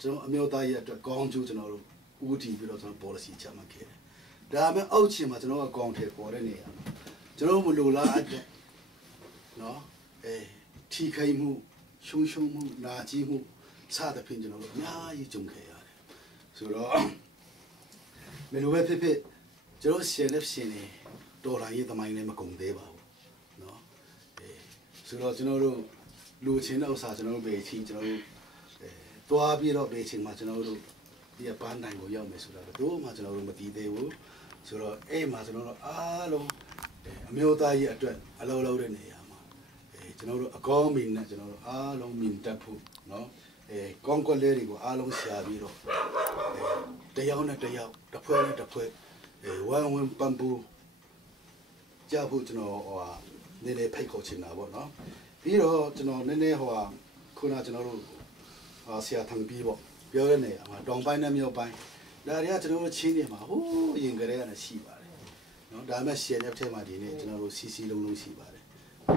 ကျွန်တော်အမျိုးသားရေးအတွက်ကောင်းကျိုးကျွန်တော်တို့ဦးတည်ပြီးတော့ကျွန်တော် policy ချမှတ်ခဲ့တယ်ဒါပေမဲ့အောက်ခြေမှာကျွန်တော်ကကောင်းထည့်ပေါ်တဲ့နေရာမှာကျွန်တော်မလိုလားအပ်တဲ့နော်ထီခိုင်မှုရှုံမှုနာကျင်မှုစသဖြင့်ကျွန်တော်တို့အများကြီးကြုံခဲ့ရတယ်ဆိုတော့မလိုပဲဖြစ်ကျွန်တော်ရှင်းနေတော်လာရေးသမိုင်းလည်းမကုန်သေးပါဘူးเนาะဆိုတော့ကျွန်တော်တို့လူချင်းတဲ့ဥစ္စာကျွန်တော်တို့ပဲချင်းကျွန်တော်တို့တွားပြီးတော့ပဲချင်းမှာကျွန်တော်တို့ဒီပန်းတိုင်းကိုရောက်မယ်ဆိုတော့တို့မှကျွန်တော်တို့မတည်သေးဘူးဆိုတော့အဲ့မှာကျွန်တော်တို့အားလုံးအမျိုးသားရေးအတွက်အလုံးလုံးတဲ့နေရာမှာကျွန်တော်တို့အကောင်းမင်းနဲ့ကျွန်တော်တို့အားလုံးမြင်တတ်ဖို့เนาะကောင်းကွက်လေးတွေကိုအားလုံးရှာပြီးတော့တယောက်နဲ့တယောက်တစ်ဖွဲ့နဲ့တစ်ဖွဲ့ဝမ်ပန်ပူကြဖို့ကျွန်တော်နည်းနည်းဖိတ်ခေါ်ချင်တာပေါ့နော်ပြီးတော့ကျွန်တော်နည်းနည်းခုနကျွန်တော်တို့ဆရာထံပြီးပေါ့ပြောရနေတောင်ပိုင်းနဲ့မြောက်ပိုင်းဒါတွေကကျွန်တော်တို့ချင်းနေမှာဟိုးအရင်ကတည်းကရှိပါတယ်နော်ဒါမဲ့ရှယ်တဲ့ထဲမှာဒီနေ့ကျွန်တော်တို့စီစီလုံးရှိပါတယ်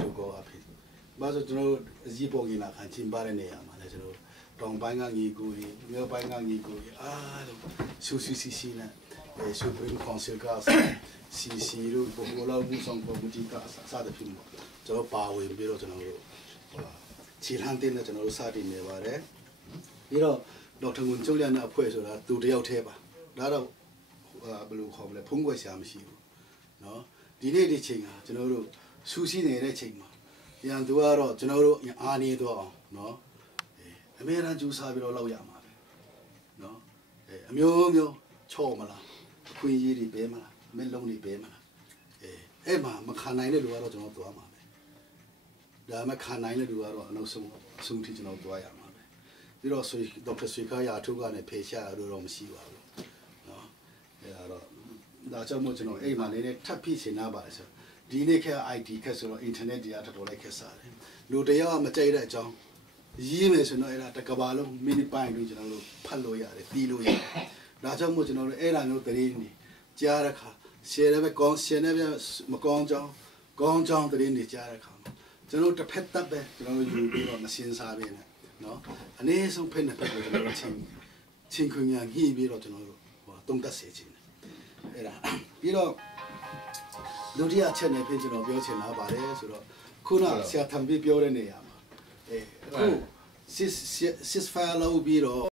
ဒီကောအဖြစ်ဘာလို့ကျွန်တော်တို့အစည်းပေါ်ကြီးလာခံချင်းပါတဲ့နေရာမှာလဲကျွန်တော်တောင်ပိုင်းကညီကိုကြီးမြောက်ပိုင်းကညီကိုကြီးအားလုံးဆူစီနဲ့Supreme Council ကစီတို့ဘောလာမှုဆောင်ပေါ်မှုကြီးကစားတဲ့ဖြစ်မှာကျွန်တော်ပါဝင်ပြီးတော့ကျွန်တော်တို့ခြေလှမ်းတင်နဲ့ကျွန်တော်တို့စတင်နေပါတယ်ပြီးတော့ဒေါက်တာငွန်ကျုပ်ရတဲ့အဖွဲ့ဆိုတာသူတယောက်တည်းပါဒါတော့ဘယ်လိုခေါ်မလဲဖုံးကွယ်ရှာမရှိဘူးเนาะဒီနေ့ဒီချိန်ကကျွန်တော်တို့စူးစီးနေတဲ့ချိန်မှာရန်သူကတော့ကျွန်တော်တို့အားနေတော့အောင်เนาะအမေရန်ကျူစားပြီးတော့လောက်ရမှာပဲเนาะအမျိုးချော့မလားခွေးကြီးတွေပဲမလားမင်းလုံးတွေပဲမလားအဲ့မှာမခံနိုင်တဲ့လူကတော့ကျွန်တော်သွားမှာပဲဒါမှခံနိုင်တဲ့လူကတော့အနောက်ဆုံးထိကျွန်တော်သွားရမှာပဲပြီးတော့ဒေါက်တာဆွေခါရာထုတ်ကနေဖေရှာလို့တော့မရှိပါဘူးเนาะအဲ့ဒါကြောင့်မို့ကျွန်တော်အဲ့မှာလည်းထပ်ဖြစ်ချင်တာပါလေဆိုဒီနေ့ခက် IT ခက်ဆိုတော့ internet တရားတော်တော်လေးခက်စားတယ်လူတယောက်မကြိုက်တဲ့အကြောင်းရေးမယ်ဆိုတော့အဲ့ဒါတကဘာလုံးမိနစ်ပိုင်းလို့ကျွန်တော်တို့ဖတ်လို့ရတယ်ပြီးလို့ရတယ်ဒါကြောင့်မို့ကျွန်တော်တို့အဲ့ဒါမျိုးတရေနေကြားရခါရှယ်လည်းကောင်းရှယ်လည်းမကောင်းကြောင်းကောင်းကြောင်းတရေနေကြားရခါကျွန်တော်တစ်ဖက်တပ်ပဲကျွန်တော်ယူပြီးတော့မစင်စားပဲနဲ့နော်အနည်းဆုံးဖက်နဲ့ဖက်ကိုကျွန်တော်ချင်းခွင်ညာညှိပြီးတော့ကျွန်တော်တို့တုံးတက်စေခြင်းအဲ့ဒါပြီးတော့လူကြီးအချက်နဲ့ပြင်ကျွန်တော်ပြောချင်လာပါတယ်ဆိုတော့ခုနဆရာထံပြီးပြောတဲ့နေရာမှာအခု ceasefire လုပ်ပြီးတော့